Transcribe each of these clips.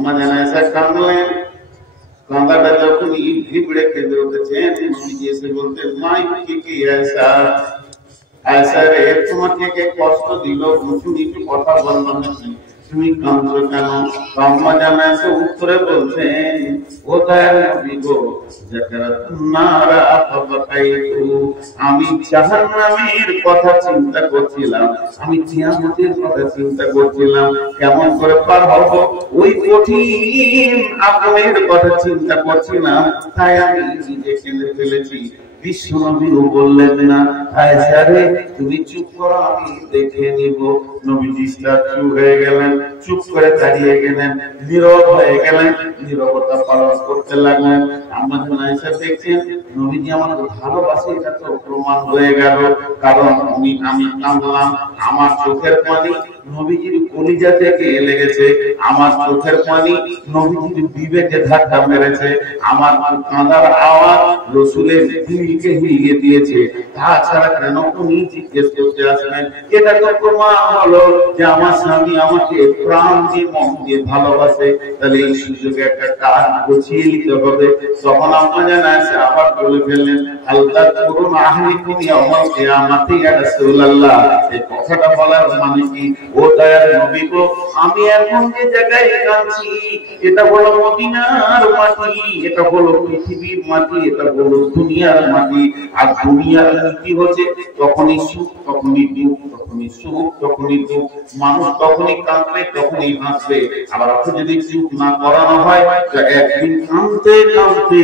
আম্মা জান আয়েশা কাঁদলেন। কাঁদাটা যখন ভিড়ে কেঁদে উঠেছেন, নবীজি এসে বলতেন, মাই কি আয়েশা, আয়েশা রে, তোমাকে কে কষ্ট দিল? তুমি একটু কথা বললো নাকি? তুমি কাঁদছো কেন? আম্মা জান আয়েশা উত্তরে বলছেন, ও দয়াল নবী গো, যাকারাতুন্নারা ফাবাকাইতু, আমি জাহান্নামের কথা চিন্তা করছিলাম, আমি কিয়ামতের কথা চিন্তা করছিলাম, কেমন করে পার হব ওই কঠিন আগুনের কথা চিন্তা করছিলাম, তাই আমি নিজে কেঁদে ফেলেছি। বিশ্বনবীও বললেন না, আয়েশা রে তুমি চুপ করো, আমি দেখে নিব। নবীজি চুপ হয়ে গেলেন, চুপ করে দাঁড়িয়ে গেলেন, নীরব হয়ে গেলেন, নীরবতা পালন করতে লাগলেন। আম্মা জান আয়েশা দেখছেন নবীজি আমাকে ভালোবাসে, এটা তো প্রমাণ হয়ে গেল, কারণ আমি কাঁদলাম, আমার চোখের পানি নবীজির কলিজা থেকে লেগেছে, আমার চোখের পানি নবীজির বিবেকে ধাক্কা মেরেছে, আমার কাঁদার আওয়াজ রাসূলের দিলকে হিলিয়ে দিয়েছে। তাছাড়া কেন উনি জিজ্ঞেস করতে আসলেন? এটা তো প্রমাণ হলো যে আমার স্বামী আমাকে প্রাণ দিয়ে মন দিয়ে ভালোবাসে। তাহলে এই সুযোগে একটা কাজ গুছিয়ে নিতে হবে। তখন আম্মা জান আয়েশা আবার বলে ফেললেন, আল্লাহ করুন আহলিকুম ইয়াউমাল কিয়ামাতি ইয়া রাসূলুল্লাহ। এই কথাটা বলার মানে কি? ও দয়ার নবী গো, আমি এখন যে জায়গায় কাঁদছি এটা হলো মদিনার মাটি, এটা হলো পৃথিবীর মাটি, এটা হলো দুনিয়ার মাটি। আর দুনিয়ার নীতি হচ্ছে তখনই সুখ তখনই দুঃখ, তখনই সুখ তখনই দুঃখ, মানুষ তখনই কাঁদবে তখনই হাসবে। আবার যদি চুপ না করানো হয় তো একদিন কাঁদতে কাঁদতে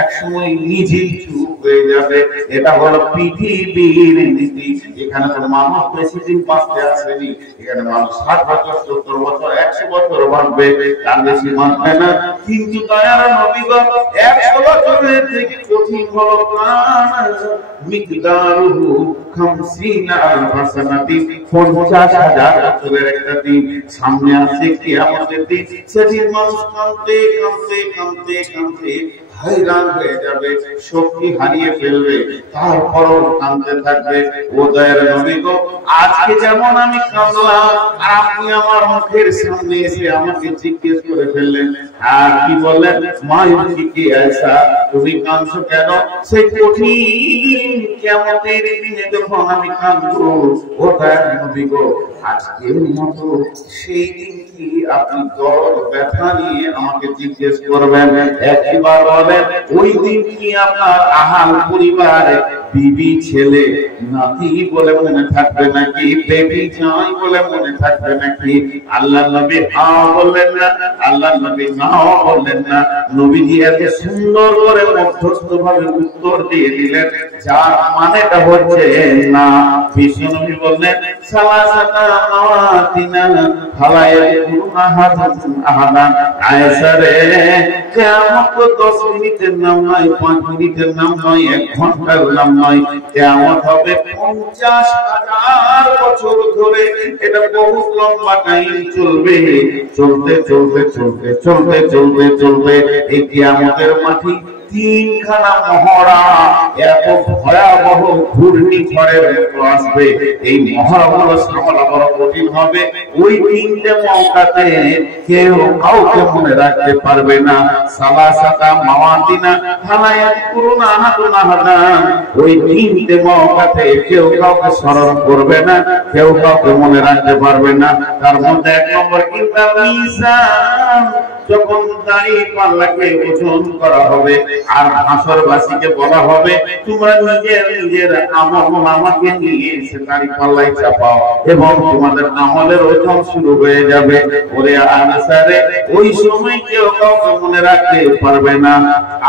এক সময় নিজেই চুপ হয়ে যাবে। এটা হলো পৃথিবীর নীতি। এখানে তো মানুষ বেশি দিন বাঁচতে আসেনি, এখানে মানুষ 60 বছর 70 বছর 100 বছর বাঁচবে, তার বেশি বাঁচবে না। কিন্তু দয়ার নবী গো, 100 বছরের থেকে কঠিন হলো প্রাণ মিকদারুহু 50 আলফা সানাতি, 50,000 বছরের একটা দিন সামনে আসছে, কিয়ামতের দিন। সেদিন মানুষ কাঁদতে কাঁদতে কাঁদতে কাঁদতে हैरान হয়ে যাবে, শক্তি হারিয়ে ফেলবে, তারপরও কাঁদতে থাকবে। ও দয়ার নবী গো, আজকে যেমন আমি কাঁদলাম, আর আপনি আমার মুখের সামনে এসে আমাকে জিজ্ঞেস করে ফেললেন, আর কি বললেন, মা কি আয়েশা তুমি কাঁদছো কেন? সেই কঠিন কিয়ামতের দিনে যখন আমি কাঁদবো, ও দয়ার নবী গো, আজকের মতো সেই দিন কি আপনি দরদ ব্যথা নিয়ে আমাকে জিজ্ঞেস করবেন? একবার বলেন, ওই দিন কি আপনার আহাল পরিবারে বিবি ছেলে নাতি বলে মনে থাকবে নাকি? বেবি জামাই বলে মনে থাকবে নাকি? আল্লাহ নবী হ্যাঁ বললেন না, আল্লাহ নবী না বললেন না। নবীজি এত সুন্দর করে মধ্যস্থ ভাবে উত্তর দিয়ে দিলেন, যার মানেটা হচ্ছে না। বিষ্ণু নবী বললেন, সালাসাতা মাওয়াতিনা ফালা ইয়াকুনা আহাদান, আয়েশা রে, কিয়ামত 10 মিনিটের নাম নয়, 5 মিনিটের নাম নয়, 1 ঘন্টার নাম নয়, কিয়ামত হবে 50,000 বছর ধরে। এটা বহু লম্বা টাইম চলবে, চলতে চলতে চলতে চলতে চলতে চলতে এই কিয়ামতের মাটি তিনখানা মহড়া এত ভয়াবহ ঘূর্ণিঝড়ের মতো আসবে। এই মহড়াগুলো সামলা বড় কঠিন হবে। ওই তিনটে মৌকাতে কেউ কাউকে মনে রাখতে পারবে না। সালাসাতা মাওয়াতিনা ফালা ইয়াকুনা আহাদুন আহাদান, ওই তিনটে মৌকাতে কেউ কাউকে স্মরণ করবে না, কেউ কাউকে মনে রাখতে পারবে না। তার মধ্যে 1 নম্বর কিতাব মিজান, যখন দাড়ি পাল্লাকে ওজন করা হবে আর হাসরবাসীকে বলা হবে, তোমরা নিজের আমল নামাকে নিয়ে এসে দাড়ি পাল্লায় চাপাও এবং তোমাদের আমলের ওজন শুরু হয়ে যাবে। ওরে আয়েশা রে, ওই সময় কেউ কাউকে মনে রাখতে পারবে না।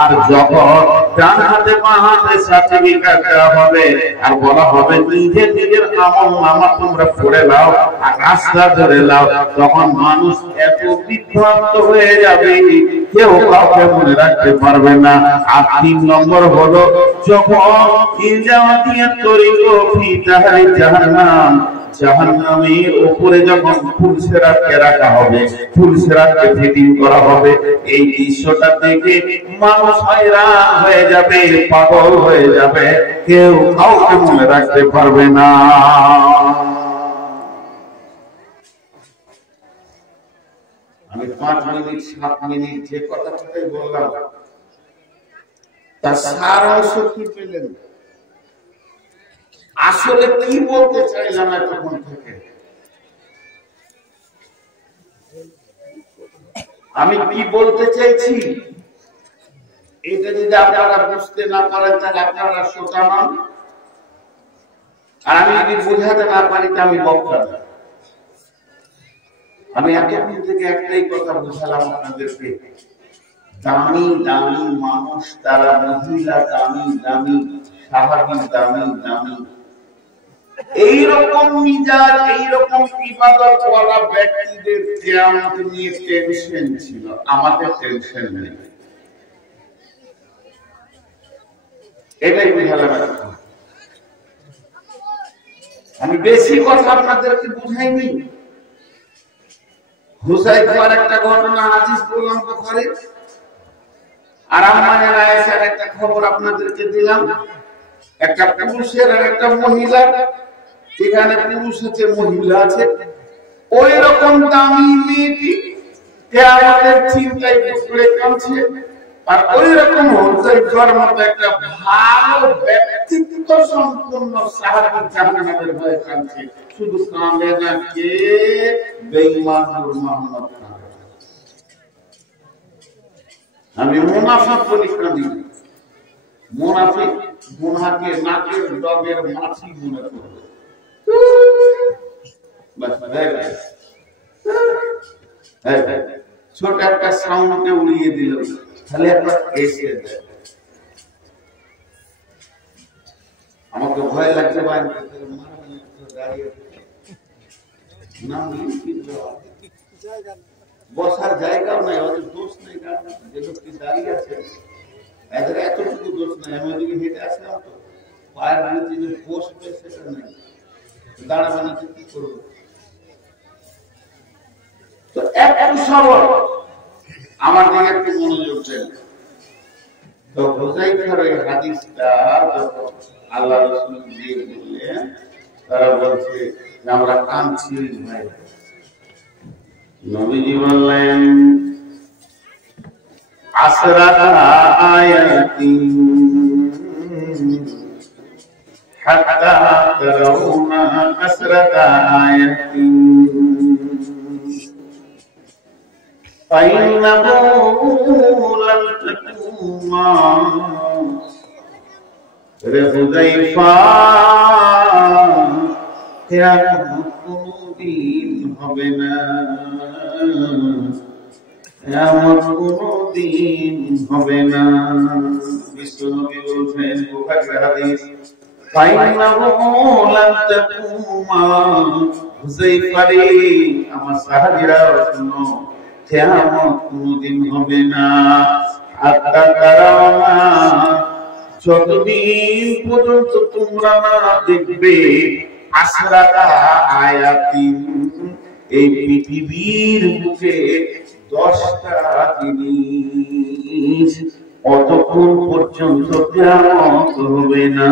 আর যখন ডান হাতে বাঁ হাতে সার্টিফিকেট দেওয়া হবে আর বলা হবে নিজের আমল নামা তোমরা পড়ে নাও আর রাস্তা ধরে নাও, তখন মানুষ এত বিভ্রান্ত হয়ে যাবে, কেউ কাউকে মনে রাখতে পারবে না। আর 3 নম্বর হলো, যখন ইলজামাতিয়াত তরিকো ফি তাহরি জাহান্নাম, জাহান্নামের উপরে যখন ফুলসেরাতকে রাখা হবে, ফুলসেরাতকে ফিটিং করা হবে, এই দৃশ্যটা দেখে মানুষ হয়রান হয়ে যাবে, পাগল হয়ে যাবে, কেউ কাউকে মনে রাখতে পারবে না। আমি 5 মিনিট 7 মিনিট যে কথাটাই বললাম তার সার অংশ কি পেলেন? আসলে কি বলতে চাইলাম এতক্ষণ থেকে? আমি কি বলতে চাইছি এটা যদি আপনারা বুঝতে না পারেন তাহলে আপনারা শ্রোতা নন, আর আমি যদি বোঝাতে না পারি তা আমি বক্তা না। আমি এতক্ষণ থেকে একটাই কথা বুঝালাম আপনাদেরকে, দামি দামি মানুষ তারা, মহিলা দামি দামি, সাহাবী দামি দামি, এইরকম মিজাজ এইরকম ইবাদত ওয়ালা ব্যক্তিদের কিয়ামত নিয়ে টেনশন ছিল, আমাদের টেনশন নেই। এটাই বুঝালাম। আমি বেশি কথা আপনাদেরকে বুঝাইনি। হুসাইফার একটা ঘটনা হাদিস বললাম বুখারী, আর আম্মাজান আয়েশার একটা খবর আপনাদেরকে দিলাম। একটা পুরুষের আর একটা মহিলা, যেখানে পুরুষ আছে মহিলা আছে, ওই রকম দামি মেয়েটি কিয়ামতের চিন্তায় পড়ে কাঁদছে, আর ওই রকম হুসাইফার মতো একটা ভালো ব্যক্তিত্ব সম্পন্ন সাহাবী জান্নাতের ভয়ে কাঁদছে। শুধু কাঁদে না কে? বেঈমান নূর মুহাম্মদ। আমি মুনাফিক বলি কাঁদি। মুনাফিক গুনাহকে নাকের ডগের মাছি মনে করবে, ছোট একটা সাউন্ডে উড়িয়ে দিল, তাহলে একবার এসে দেয়। আমাকে ভয় লাগছে, বসার জায়গাও নাই, ওদের দোষ নেই, যে লোকটি দাঁড়িয়ে আছে এদের এতটুকু দোষ নাই। আমি ওদিকে হেঁটে আসলাম তো, পায়ের নিচে যে বসবে সেটা নেই, দাঁড়াবে না, কি করবো? তো একটু সবর আমার দিকে একটু মনোযোগ দেন। তো হুযায়ফার এই হাদিসটা যখন আল্লাহ রাসূল দিয়ে বললেন, তারা বলছে যে আমরা কাঁদছি ভাই। নবীজি বললেন আসরাতা আয়াতিন হাত্তা তারাউনা আসরাতা আয়াতিন ফাইন্নাহু লাম তাকুমা। রে হুযায়ফা, কিয়ামত কোনদিন হবে না, কিয়ামত কোনদিন হবে না। বিশ্বনবী বলছেন, বুখারীর হাদিস, ফাইন্নাহু লাম তাকুমা। হুযায়ফা রে, আমার সাহাবীরা শুনো, কিয়ামত কোনদিন হবে না, হাত্তা তারাওনা, যতদিন পর্যন্ত তোমরা না দেখবে আসরাতা আয়াতিন, এই পৃথিবীর বুকে 10টা জিনিস, অতক্ষণ পর্যন্ত কিয়ামত হবে না।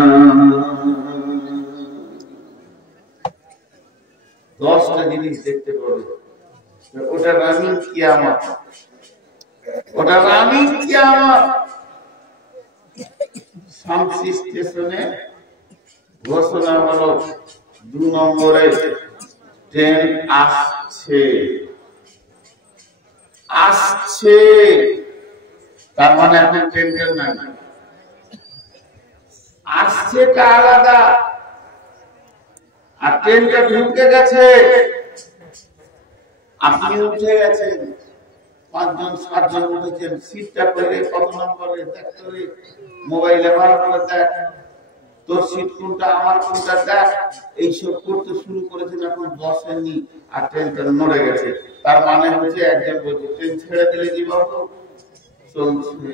10টা জিনিস দেখতে পাবে, ওটা রানিং কিয়ামত, ওটা রানিং কিয়ামত। শামসি স্টেশনে ঘোষণা হলো 2 নম্বরে ট্রেন আসছে, আসছে, তার মানে আপনি ট্রেন নাই, আসছেটা আলাদা, আর ট্রেনটা ঢুকে গেছে, আপনি উঠে গেছেন, 5 জন 7 জন উঠেছেন, সিটটা পেরে কত নম্বরে দেখতে, মোবাইলে বার করে দেখ, তোর সিট কোনটা, আমার কোনটা দেখ, এইসব করতে শুরু করেছেন, এখন বসেননি, আর ট্রেনটা নড়ে গেছে। তার মানে হচ্ছে একজন বলছে ট্রেন ছেড়ে দিলে জীবন চলছে,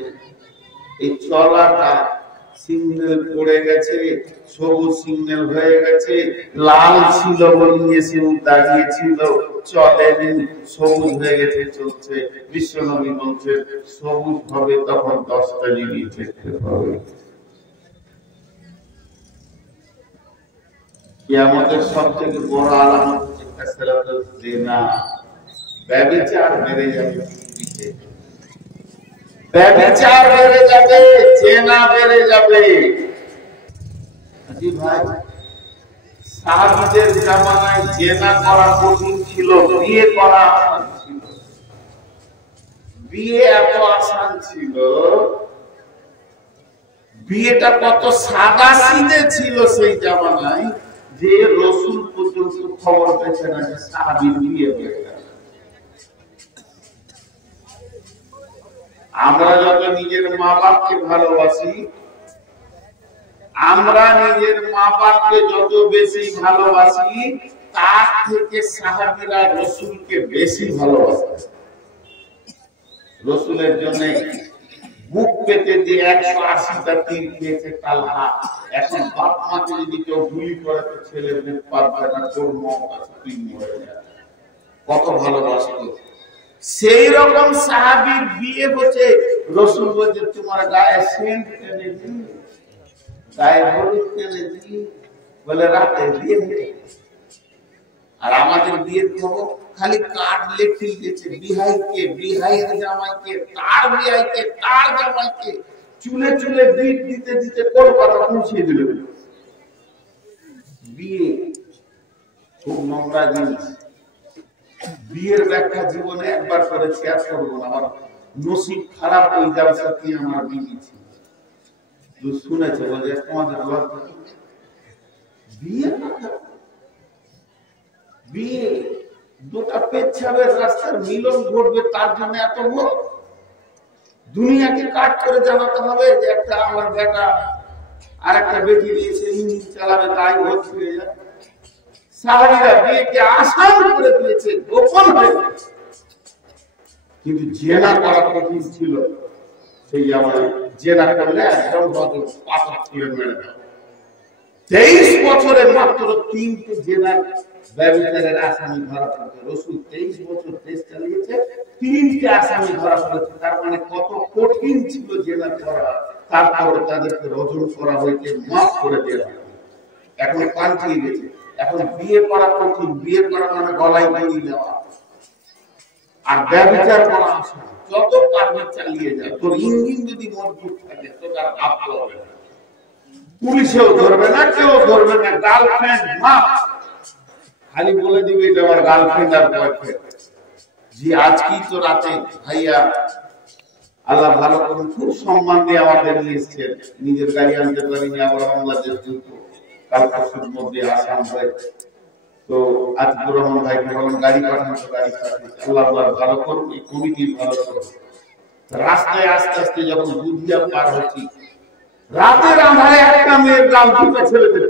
এই চলাটা সিগন্যাল পড়ে গেছে, সবুজ সিগন্যাল হয়ে গেছে, লাল ছিল বলিয়ে সে দাঁড়িয়েছিল, চলেনি, সবুজ হয়ে গেছে, চলছে। বিশ্বনবী বলছে সবুজ হবে তখন 10টা জিনিস দেখতে হবে। কিয়ামতের সবথেকে বড় আলামত হচ্ছে কাসরাতুজ জিনা, ব্যভিচার বেড়ে যাবে, ব্যভিচার বেড়ে যাবে, জেনা বেড়ে যাবে। জি ভাই, সাহাবীদের জামানায় জেনা করা কঠিন ছিল, বিয়ে করা আসান ছিল। বিয়ে এত আসান ছিল, বিয়েটা কত সাদা সিধে ছিল সেই জামানায়, যে রাসূল পর্যন্ত খবর পেয়েছেন যে সাহাবীর বিয়ে হয়ে গেল। আমরা যত নিজের মা বাপকে ভালোবাসি, আমরা নিজের মা বাপকে যত বেশি ভালোবাসি, তার থেকে সাহাবীরা রাসূলকে বেশি ভালোবাসে। রাসূলের জন্য বুক পেতে যে 180টা তীর খেয়েছে তালহা, এখন বাপ মাকে যদি কেউ গুলি করে তো ছেলে মেয়ে পারবে না, তোর মত আছে তুই মরে যা, কত ভালোবাসত। সেই রকম সাহাবীর বিয়ে হচ্ছে, রাসূল বলছে তোমার গায়ে সেন্ট টেনে দি, গায়ে হলুদ টেনে দি, বলে রাতে বিয়ে হয়ে। আর আমাদের বিয়ের খবর খালি কার্ড লেখে দিয়েছে, বিহাইকে, বিহাইয়ের জামাইকে, তার বিহাইকে, তার জামাইকে, চুলে চুলে বিট দিতে দিতে কলকাতা পৌঁছে দিল। বিয়ে খুব নোংরা জিনিস। বিয়ের ব্যাখ্যা জীবনে একবার করে শেয়ার করবো না, আমার নসিব খারাপ ওই জালসাতে আমার বিয়ে ছিল। শুনেছে বলে তোমাদের বিয়ে বিয়ে দুটা পেচ্ছাবের রাস্তার মিলন ঘটবে, তার জন্য এত বড় দুনিয়াকে কাট করে জানাতে হবে যে একটা আমার বেটা আর একটা বেটি নিয়েছে, ইঞ্জিন চালাবে, তাই ভর্তি হয়ে যায়। সাহাবীরা বিয়েকে আসান করে দিয়েছে, গোপন হয়ে গেছে। কিন্তু জেনা করা কঠিন ছিল সেই জামানায়। জেনা করলে একদম পাথর ছুঁড়ে মেরে দেয়। 23 বছরে মাত্র 3টে জেনার ব্যভিচারের আসামি ধরা পড়েছে। রাসূল 23 বছর দেশ চালিয়েছে, 3টে আসামি ধরা পড়েছে। তার মানে কত কঠিন ছিল জেনা করা। তারপর তাদেরকে রজম করা হয়েছে, মাফ করে দেওয়া হয়েছে। এখন পাল্টিয়ে গেছে, এখন বিয়ে করা কঠিন। বিয়ে করা মানে গলায় বাঁধিয়ে দেওয়া, আর ব্যভিচার করা আসান। যত পারবে চালিয়ে যায়, তোর ইঞ্জিন যদি মজবুত থাকে তো তার ভাব হবে না, পুলিশেও ধরবে না, কেউ ধরবে না। গার্লফ্রেন্ড মা খালি বলে দিবে এটা আমার গার্লফ্রেন্ড আর বয়ফ্রেন্ড। জি আজকেই তো রাতে ভাইয়া আল্লাহ ভালো করুন, খুব সম্মান দিয়ে আমাদের নিয়ে এসছেন। নিজের গাড়ি আনতে পারিনি, আবার বাংলাদেশ যুদ্ধ, কাল পরশুর মধ্যে আসাম হয়েছে। তো আজকুর রহমান ভাইকে বলুন গাড়ি পাঠান, তো গাড়ি পাঠিয়েছে। আল্লাহ ভালো করুন, এই কমিটির ভালো করুন। রাস্তায় আস্তে আস্তে যখন দুধিয়া পার হচ্ছি, রাতের আধারে একটা মেয়ের গাল দুটো ছেলেদের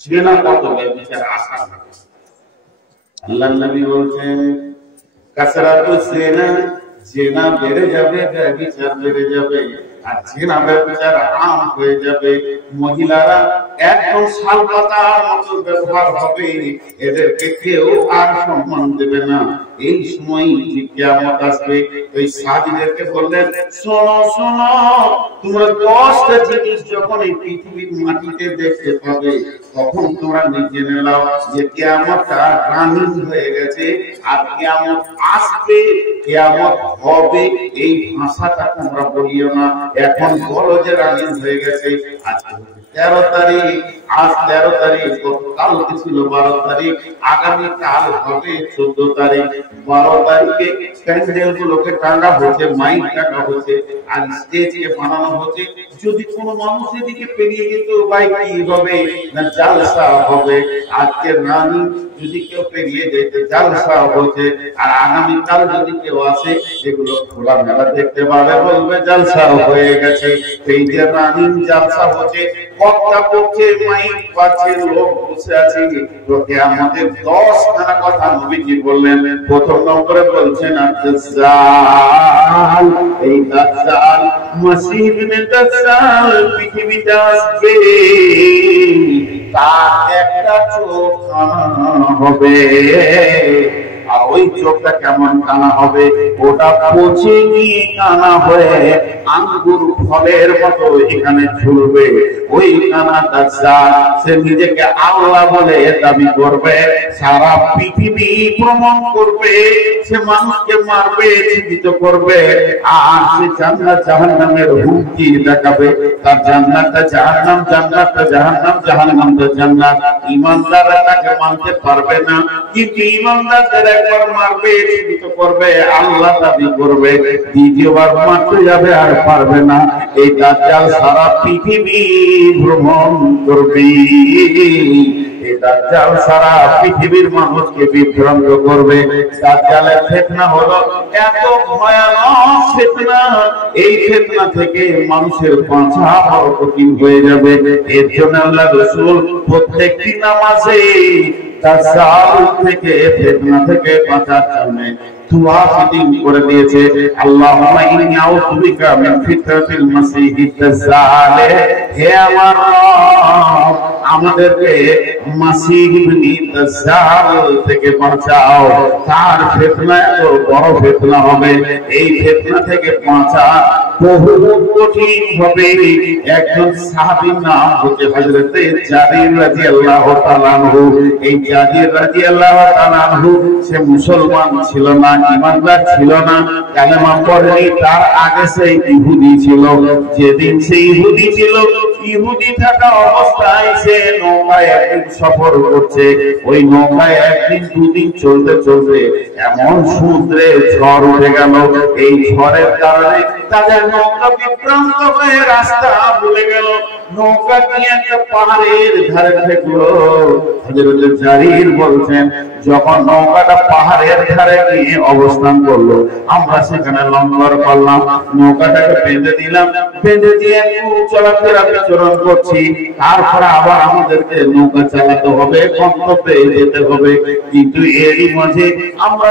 জেনা কত ব্যভিচার আসান। আল্লাহর নবী বলছেন কাসরাতু জিনা, জেনা বেড়ে যাবে, ব্যভিচার বেড়ে যাবে, আর জেনা ব্যভিচার আম হয়ে যাবে। মহিলারা একদম শালপাতার মতো ব্যবহার হবে, এদেরকে কেউ আর সম্মান দেবে না। এই সময় কিয়ামত আসবে। ওই সাহাবীদেরকে বললেন শোনো শোনো, তোমরা 10টা জিনিস যখন এই পৃথিবীর মাটিতে দেখতে পাবে, তখন তোমরা জেনে নাও যে কিয়ামতটা রানিং হয়ে গেছে, আর কিয়ামত আসবে, কিয়ামত হবে। এই ভাষাটা তোমরা বলিও না, এখন বলো যে রানিং হয়ে গেছে। আজকে 13 তারিখ, আজ 13 তারিখ, কালকে ছিল 12 তারিখ, আগামী কাল হবে 14 তারিখ। 12 তারিখে প্যান্ডেল গুলোকে টাঙ্গা হচ্ছে, মাইক টাঙ্গা হচ্ছে, আর স্টেজে বানানো হচ্ছে। যদি কোন মানুষ এদিকে পেরিয়ে যেত, ভাই কি হবে না জালসা হবে। আজকে রানী যদি কেউ পেরিয়ে যেত, জালসা হচ্ছে। আর আগামী কাল যদি কেউ আসে, এগুলো খোলা মেলা দেখতে পাবে, বলবে জালসা হয়ে গেছে। এই যে রানী জালসা হচ্ছে, বক্তা পক্ষে মাইক বাজছে, লোক বসে আছে। তোকে আমাদের 10খানা কথা নবীজি বললেন। প্রথম নম্বরে বলছেন দাজ্জাল, এই দাজ্জাল মসীহ ইবনে দাজ্জাল পৃথিবীতে আসবে, তার একটা চোখ হবে আর ওই চোখটা কেমন কানা হবে, ওটা পচে গিয়ে কানা হয়ে আঙ্গুর ফলের মতো এখানে ঝুলবে। ওই কানা দাজ্জাল সে নিজেকে আল্লাহ বলে দাবি করবে, সারা পৃথিবী ভ্রমণ করবে, সে মানুষকে মারবে, জীবিত করবে, আর সে জান্নাত জাহান্নামের হুমকি দেখাবে। তার জান্নাতটা জাহান্নাম, জান্নাতটা জাহান্নাম, জাহান্নামটা জান্নাত। ঈমানদাররা তাকে মানতে পারবে না, কিন্তু ঈমানদারদের একবার মারবে, জীবিত করবে, আল্লাহ দাবি করবে, দ্বিতীয়বার মারতে যাবে আর পারবে না। এই দাজ্জাল সারা পৃথিবী ভ্রমণ করবে, এই দাজ্জাল সারা পৃথিবীর মানুষকে বিভ্রান্ত করবে। দাজ্জালের ফিতনা হলো এত ভয়ানক ফিতনা, এই ফিতনা থেকে মানুষের বাঁচা বড় কঠিন হয়ে যাবে। এর জন্য আল্লাহ রাসূল প্রত্যেকটি নামাজে দাজ্জাল থেকে, ফিতনা থেকে বাঁচার জন্য দুআ করে দিয়েছে, আল্লাহুম্মা ইন্নী আউযু বিকা মিন ফিতনাতিল মাসিহিদ দাজ্জাল। হে আমার রব, আমাদেরকে মাসিহ ইবনে দাজ্জাল থেকে বাঁচাও। তার ফিতনা এত বড় ফিতনা হবে, এই ফিতনা থেকে বাঁচা বহু কঠিন হবে। একজন সাহাবীর নাম হচ্ছে হযরত জারির রাদিয়াল্লাহু তাআলা আনহু। এই জারির রাদিয়াল্লাহু তাআলা আনহু সে মুসলমান ছিল না, ঈমানদার ছিল না, কালেমা পড়েনি। তার আগে সে ইহুদি ছিল। যেদিন সে ইহুদি ছিল, ইহুদি থাকা অবস্থায় সে নৌকায় একদিন সফর করছে। ওই নৌকায় একদিন দুদিন চলতে চলতে এমন সমুদ্রে ঝড় উঠে গেল, এই ঝড়ের কারণে তাদের নৌকা বিভ্রান্ত হয়ে রাস্তা ভুলে গেল। নৌকা নিয়ে একটা পাহাড়ের ধারে ঠেকলো। হযরত জারির বলছেন, যখন নৌকাটা পাহাড়ের ধারে গিয়ে অবস্থান করলো, আমরা সেখানে লঙ্গর করলাম, নৌকাটাকে বেঁধে দিলাম, বেঁধে দিয়ে একটু চলাফেরা বিচরণ করছি। তারপরে আবার আমাদেরকে নৌকা চালাতে হবে, গন্তব্যে যেতে হবে। কিন্তু এরই মাঝে আমরা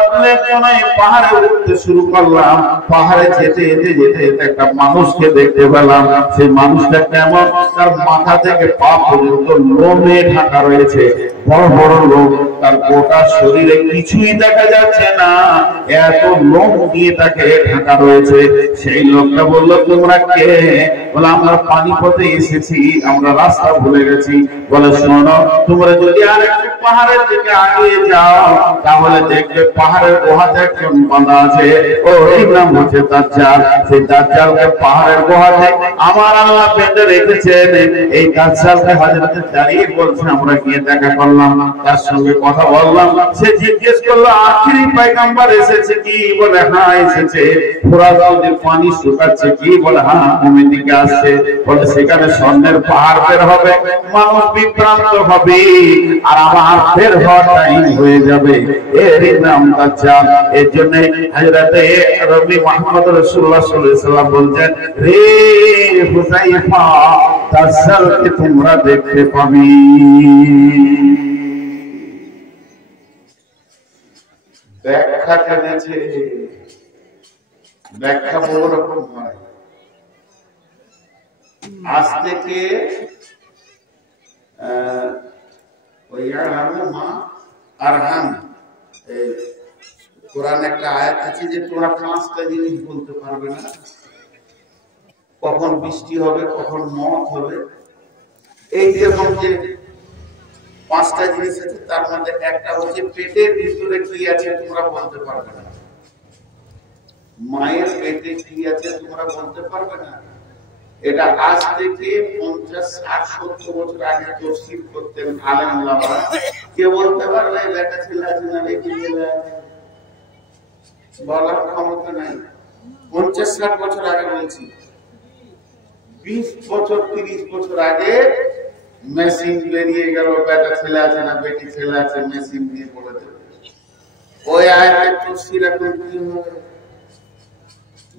পাহাড়ে উঠতে শুরু করলাম। পাহাড়ে যেতে যেতে যেতে একটা মানুষকে দেখতে পেলাম। সেই মানুষটা কেমন, তার মাথা থেকে পা পর্যন্ত লোমে ঢাকা রয়েছে, বড় বড় লোম। তার গোটা শরীরে কিছুই দেখা যাচ্ছে না, এত লোম দিয়ে তাকে ঢাকা রয়েছে। সেই লোকটা বলল, তোমরা কে? বলে, আমরা পানিপথে এসেছি, আমরা রাস্তা ভুলে গেছি। বলে, শোনো, তোমরা যদি আর একটু পাহাড়ের দিকে আগিয়ে যাও, তাহলে দেখবে পাহাড়ের গুহাতে একজন বাঁধা আছে, ও এই নাম হচ্ছে দাজ্জাল। সেই দাজ্জালকে পাহাড়ের গুহাতে আমার আল্লাহ বেঁধে রেখেছেন। এই দাজ্জালকে হযরত জারির বলছে, আমরা গিয়ে দেখা করলাম, তার সঙ্গে কথা বললাম। সে জিজ্ঞেস করলো, আখিরি পয়গম্বর এসেছে কি? বলে, হ্যাঁ এসেছে। ফোরাত নদীর পানি শুকাচ্ছে কি? বলে, হ্যাঁ ভূমি দিকে আসছে। বলে, সেখানে স্বর্ণের পাহাড় বের হবে, মানুষ বিভ্রান্ত হবে, আর আমার বের হওয়ার টাইম হয়ে যাবে। এরই নাম দাজ্জাল। এর জন্য হযরত নবী মুহাম্মদ রাসূলুল্লাহ সাল্লাল্লাহু আলাইহি ওয়াসাল্লাম বলছেন, রে হুযায়ফা, দাজ্জালকে তোমরা দেখতে পাবে। ব্যাখ্যা জেনেছে, ব্যাখ্যা বহু রকম হয়। আজ থেকে কোরআন একটা আয়াত আছে যে তোমরা পাঁচটা জিনিস বলতে পারবে না, কখন বৃষ্টি হবে, কখন মত হবে। এই যেরকম যে পাঁচটা জিনিস আছে, তার মধ্যে একটা হচ্ছে পেটের ভিতরে কি আছে তোমরা বলতে পারবে না। মায়ের পেটে কি আছে তোমরা বলতে পারবে না। এটা আজ থেকে 50, 60, 70 বছর আগে তফসির করতেন আলেম ওলামারা। কে বলতে পারবে বেটা ছেলে আছে না বেটি ছেলে আছে? বলার ক্ষমতা নাই। 50, 60 বছর আগে বলছি। 20 বছর 30 বছর আগে মেশিন বেরিয়ে গেল, বেটা ছেলে আছে না বেটি ছেলে আছে, মেশিন দিয়ে বলে দেবে। ওই আয়াতের তফসির এখন কি হবে?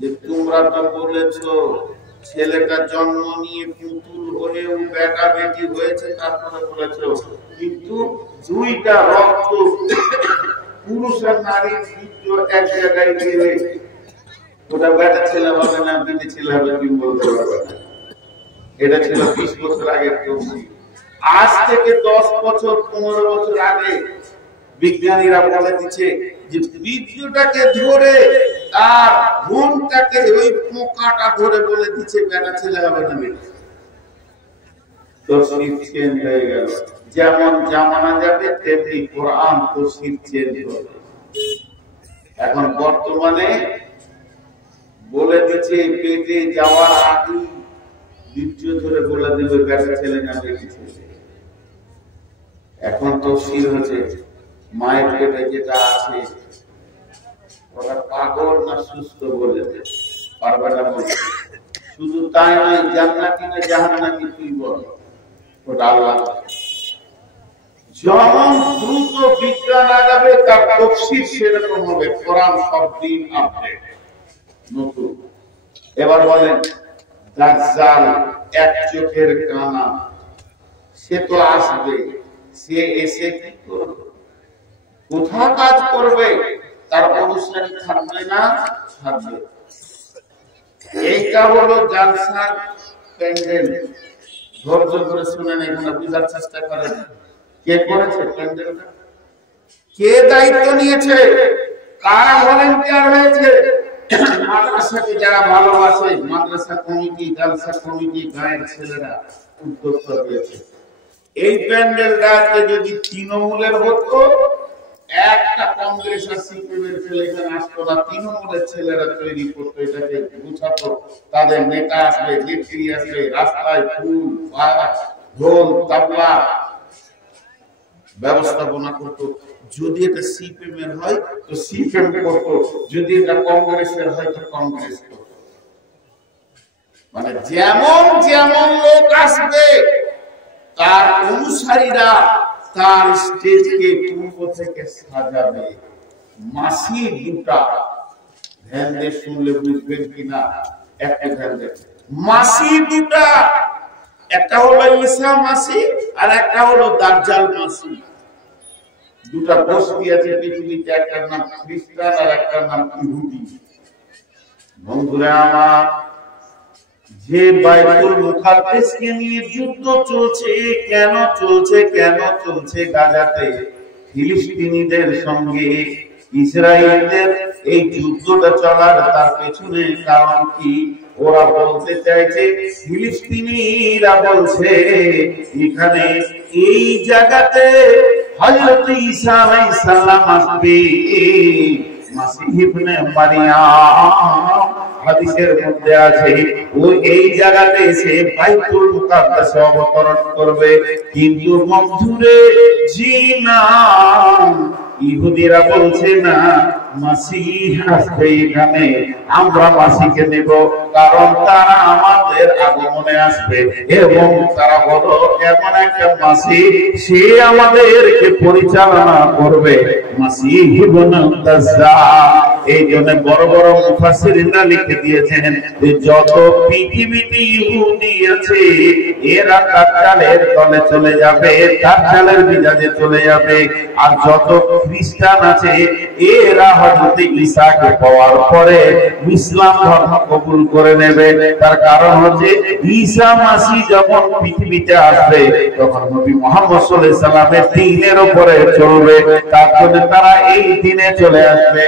যে তোমরা তো বলেছো ছেলেটা জন্ম নিয়ে পুতুল হয়েও বেটা বেটি হয়েছে, তারপরে বলেছো কিন্তু দুইটা রক্ত পুরুষ আর নারীর বীর্য এক জায়গায় গেলে ওটা বেটা ছেলে হবে না বেটি ছেলে হবে কি বলতে পারবে না। এটা ছিল 20 বছর আগের তফসির। আজ থেকে 10 বছর 15 বছর আগে বিজ্ঞানীরা বলে দিচ্ছে যে বীর্যটাকে ধরে আর মনটাকে ওই পোকাটা ধরে বলে দিচ্ছে বেটা ছেলে হবে না মেয়ে। তফসির চেঞ্জ হয়ে গেল। যেমন জামানা যাবে তেমনি কোরআন তফসির চেঞ্জ হবে। এখন বর্তমানে বলে দিচ্ছে পেটে যাওয়ার আগে বীর্য ধরে বলে দেবে বেটা ছেলে না বেটি ছেলে। এখন তফসির হচ্ছে মায়ের পেটে যেটা আছে ওরা পাগল না সুস্থ বলে দেবে, পারবে না বলতে। শুধু তাই নয়, জান্নাতি না জাহান্নামী তুই বল, ওটা আল্লাহ। যেমন দ্রুত বিজ্ঞান আগাবে তার তফসির সেরকম হবে। কোরআন সব দিন আপডেট নতুন। এবার বলেন দাজ্জাল এক চোখের কানা, সে তো আসবে, সে এসে কি করবে, কোথা কাজ করবে, তার অনুসারী থাকবে না থাকবে। এইটা হলো জালসার প্যান্ডেল। ধৈর্য ধরে শুনেন, এখানে বুঝার চেষ্টা করেন কে করেছে প্যান্ডেলটা, কে দায়িত্ব নিয়েছে, কারা ভলান্টিয়ার হয়েছে। মাদ্রাসাকে যারা ভালোবাসে, মাদ্রাসা কমিটি, জালসা কমিটি, গায়ের ছেলেরা উদ্যোক্তা হয়েছে। এই প্যান্ডেলটাকে যদি তৃণমূলের হতো, একটা কংগ্রেস আর সিপিএমের ছেলে এখানে আসতো না, তৃণমূলের ছেলেরা তৈরি করতো, এটাকে গুছাতো। তাদের নেতা আসবে, নেত্রী আসবে, রাস্তায় ফুল ঢোল তাবলা ব্যবস্থাপনা করতো। যদি এটা সিপিএম এর হয় তো সিপিএম করতো, যদি এটা কংগ্রেসের হয় তো কংগ্রেস করতো। মানে যেমন যেমন লোক আসবে তার অনুসারীরা তার স্টেজকে পূর্ব থেকে সাজাবে। মাসি দুটা, ধ্যান দিয়ে শুনলে বুঝবেন কিনা একটা ধ্যান দেন। মাসি দুটা, একটা হলো ঈসা মাসি আর একটা হলো দাজ্জাল মাসি। দুটা বস্তি আছে পৃথিবীতে, একটার নাম খ্রিস্টান আর একটার নাম ইহুদি। বন্ধুরা আমার, যে বাইতুল মুকাদ্দাসকে নিয়ে যুদ্ধ চলছে, কেন চলছে, কেন চলছে গাজাতে ফিলিস্তিনিদের সঙ্গে ইসরায়েলদের এই যুদ্ধটা চলার তার পেছনে কারণ কি? ওরা বলতে চাইছে, ফিলিস্তিনিরা বলছে এখানে এই জায়গাতে হযরত ঈসা আলাইহিস সালাম আসবে, মাসীহ ইবনে মারইয়াম হাদিসের মধ্যে আছে ও এই জায়গাতে এসে বাইতুল মুকাদ্দাসে অবতরণ করবে। কিন্তু বন্ধুরে জি না, ইহুদিরা বলছে না মাসীহ আসবে এখানে, আমরা মাসীহকে নেব, কারণ তারা আমাদের আগমনে আসবে এবং তারা বলো এমন একটা মাসীহ, সে আমাদেরকে পরিচালনা করবে, মাসীহ ইবনে দাজ্জাল। এই জন্য বড় বড় মুফাসসিরিনরা লিখে দিয়েছেন যে যত পৃথিবীতে ইহুদি আছে এরা দাজ্জালের দলে চলে যাবে, দাজ্জালের মিজাজে চলে যাবে। আর যত খ্রিস্টান আছে এরা হযরত ঈসাকে পাওয়ার পরে ইসলাম ধর্ম কবুল করে নেবে। তার কারণ হচ্ছে ঈসা মাসি যখন পৃথিবীতে আসবে তখন নবী মুহাম্মদ সাল্লাল্লাহু আলাইহি সাল্লামের দ্বীনের উপরে চলবে, তার জন্য তারা এই দ্বীনে চলে আসবে।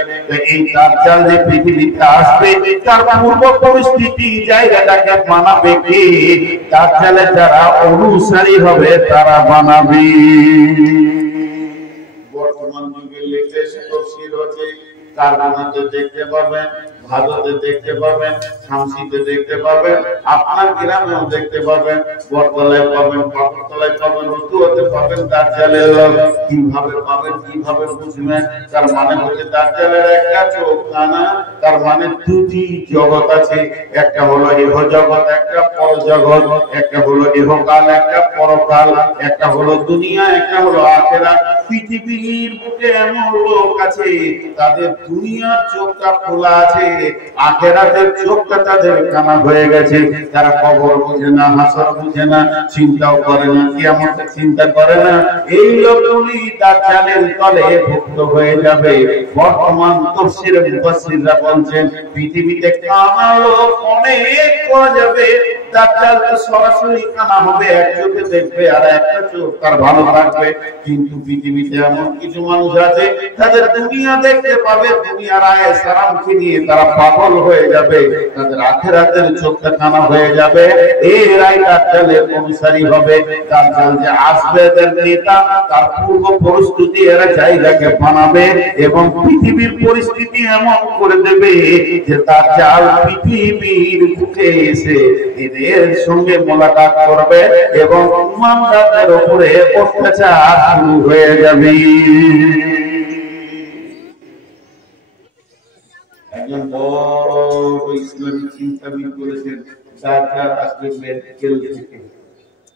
এই দাজ্জাল যে পৃথিবীতে আসবে তার পূর্ব পরিস্থিতি জায়গাটাকে বানাবে কে? দাজ্জালের যারা অনুসারী হবে তারা বানাবে। বর্তমান যুগে লেটেস্ট তফসির হচ্ছে কারখানাতে দেখতে পাবেন, ভারতে দেখতে পাবেন, শামসিতে দেখতে পাবেন, আপনার গ্রামেও দেখতে পাবেন, বটতলায় পাবেন, পাথরতলায় পাবেন, রতুয়াতে পাবেন। দাজ্জালের কিভাবে পাবেন, কিভাবে বুঝবেন? তার মানে হচ্ছে দাজ্জালের একটা চোখ কানা, তার মানে দুটি জগৎ আছে, একটা হলো ইহ জগৎ, একটা পরজগৎ, একটা হলো ইহকাল, একটা পরকাল, একটা হলো দুনিয়া, একটা হলো আখিরাত। পৃথিবীর বুকে এমন লোক আছে তাদের দুনিয়ার চোখটা খোলা আছে, আখিরাতের চোখটা তাদের কানা হয়ে গেছে। তারা কবর বুঝে না, হাসর বুঝে না, চিন্তাও করে না, কিয়ামতের চিন্তা করে না। এই লোকগুলি দাজ্জালের তলে ভুক্ত হয়ে যাবে। বর্তমান তাফসীরে মুফাসসিররা বলছেন পৃথিবীতে কানা লোক অনেক পাওয়া যাবে, দাজ্জাল তো সরাসরি কানা হবে, এক চোখে দেখবে আর একটা চোখ তার ভালো থাকবে। কিন্তু পৃথিবীতে এমন কিছু মানুষ আছে তাদের দুনিয়া দেখতে পাবে, দুনিয়ার আয়েশ আরামকে নিয়ে তারা পাগল হয়ে যাবে, তাদের আখিরাতের চোখটা কানা হয়ে যাবে। এরাই দাজ্জালের অনুসারী হবে। দাজ্জাল যে আসবে এদের নেতা, তার পূর্ব প্রস্তুতি এরা জায়গাকে বানাবে এবং পৃথিবীর পরিস্থিতি এমন করে দেবে যে দাজ্জাল পৃথিবীর বুকে এসে এদের সঙ্গে মোলাকাত করবে এবং ইমানদারদের উপরে অত্যাচার শুরু হয়ে যাবে। একজন বড় ইসলামিক চিন্তাবিদ বলেছেন দাজ্জাল আসবে মেডিকেল থেকে,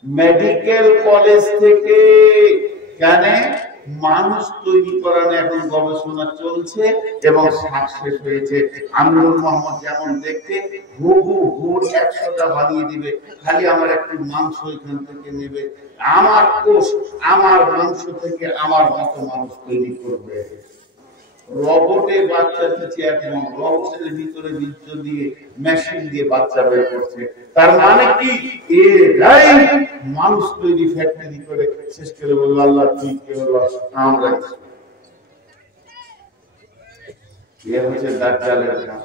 মেডিকেল কলেজ থেকে। কেন? মানুষ তৈরি করার এখন গবেষণা চলছে এবং সাকসেস হয়েছে। আমিনুল মোহাম্মদ যেমন দেখতে হুবহু 100টা বানিয়ে দিবে, খালি আমার একটু মাংস এখান থেকে নেবে, আমার কোষ আমার মাংস থেকে আমার মতো মানুষ তৈরি করবে। রোবটে বাচ্চা দিচ্ছে, এখন রোবটের ভিতরে বীর্য দিয়ে মেশিন দিয়ে বাচ্চা বের করছে। তার মানে কি এরাই মানুষ তৈরি ফ্যাক্টরি করে শেষ করে বলল আল্লাহ ঠিক হলো আমরা। এ হচ্ছে দাজ্জালের কাজ।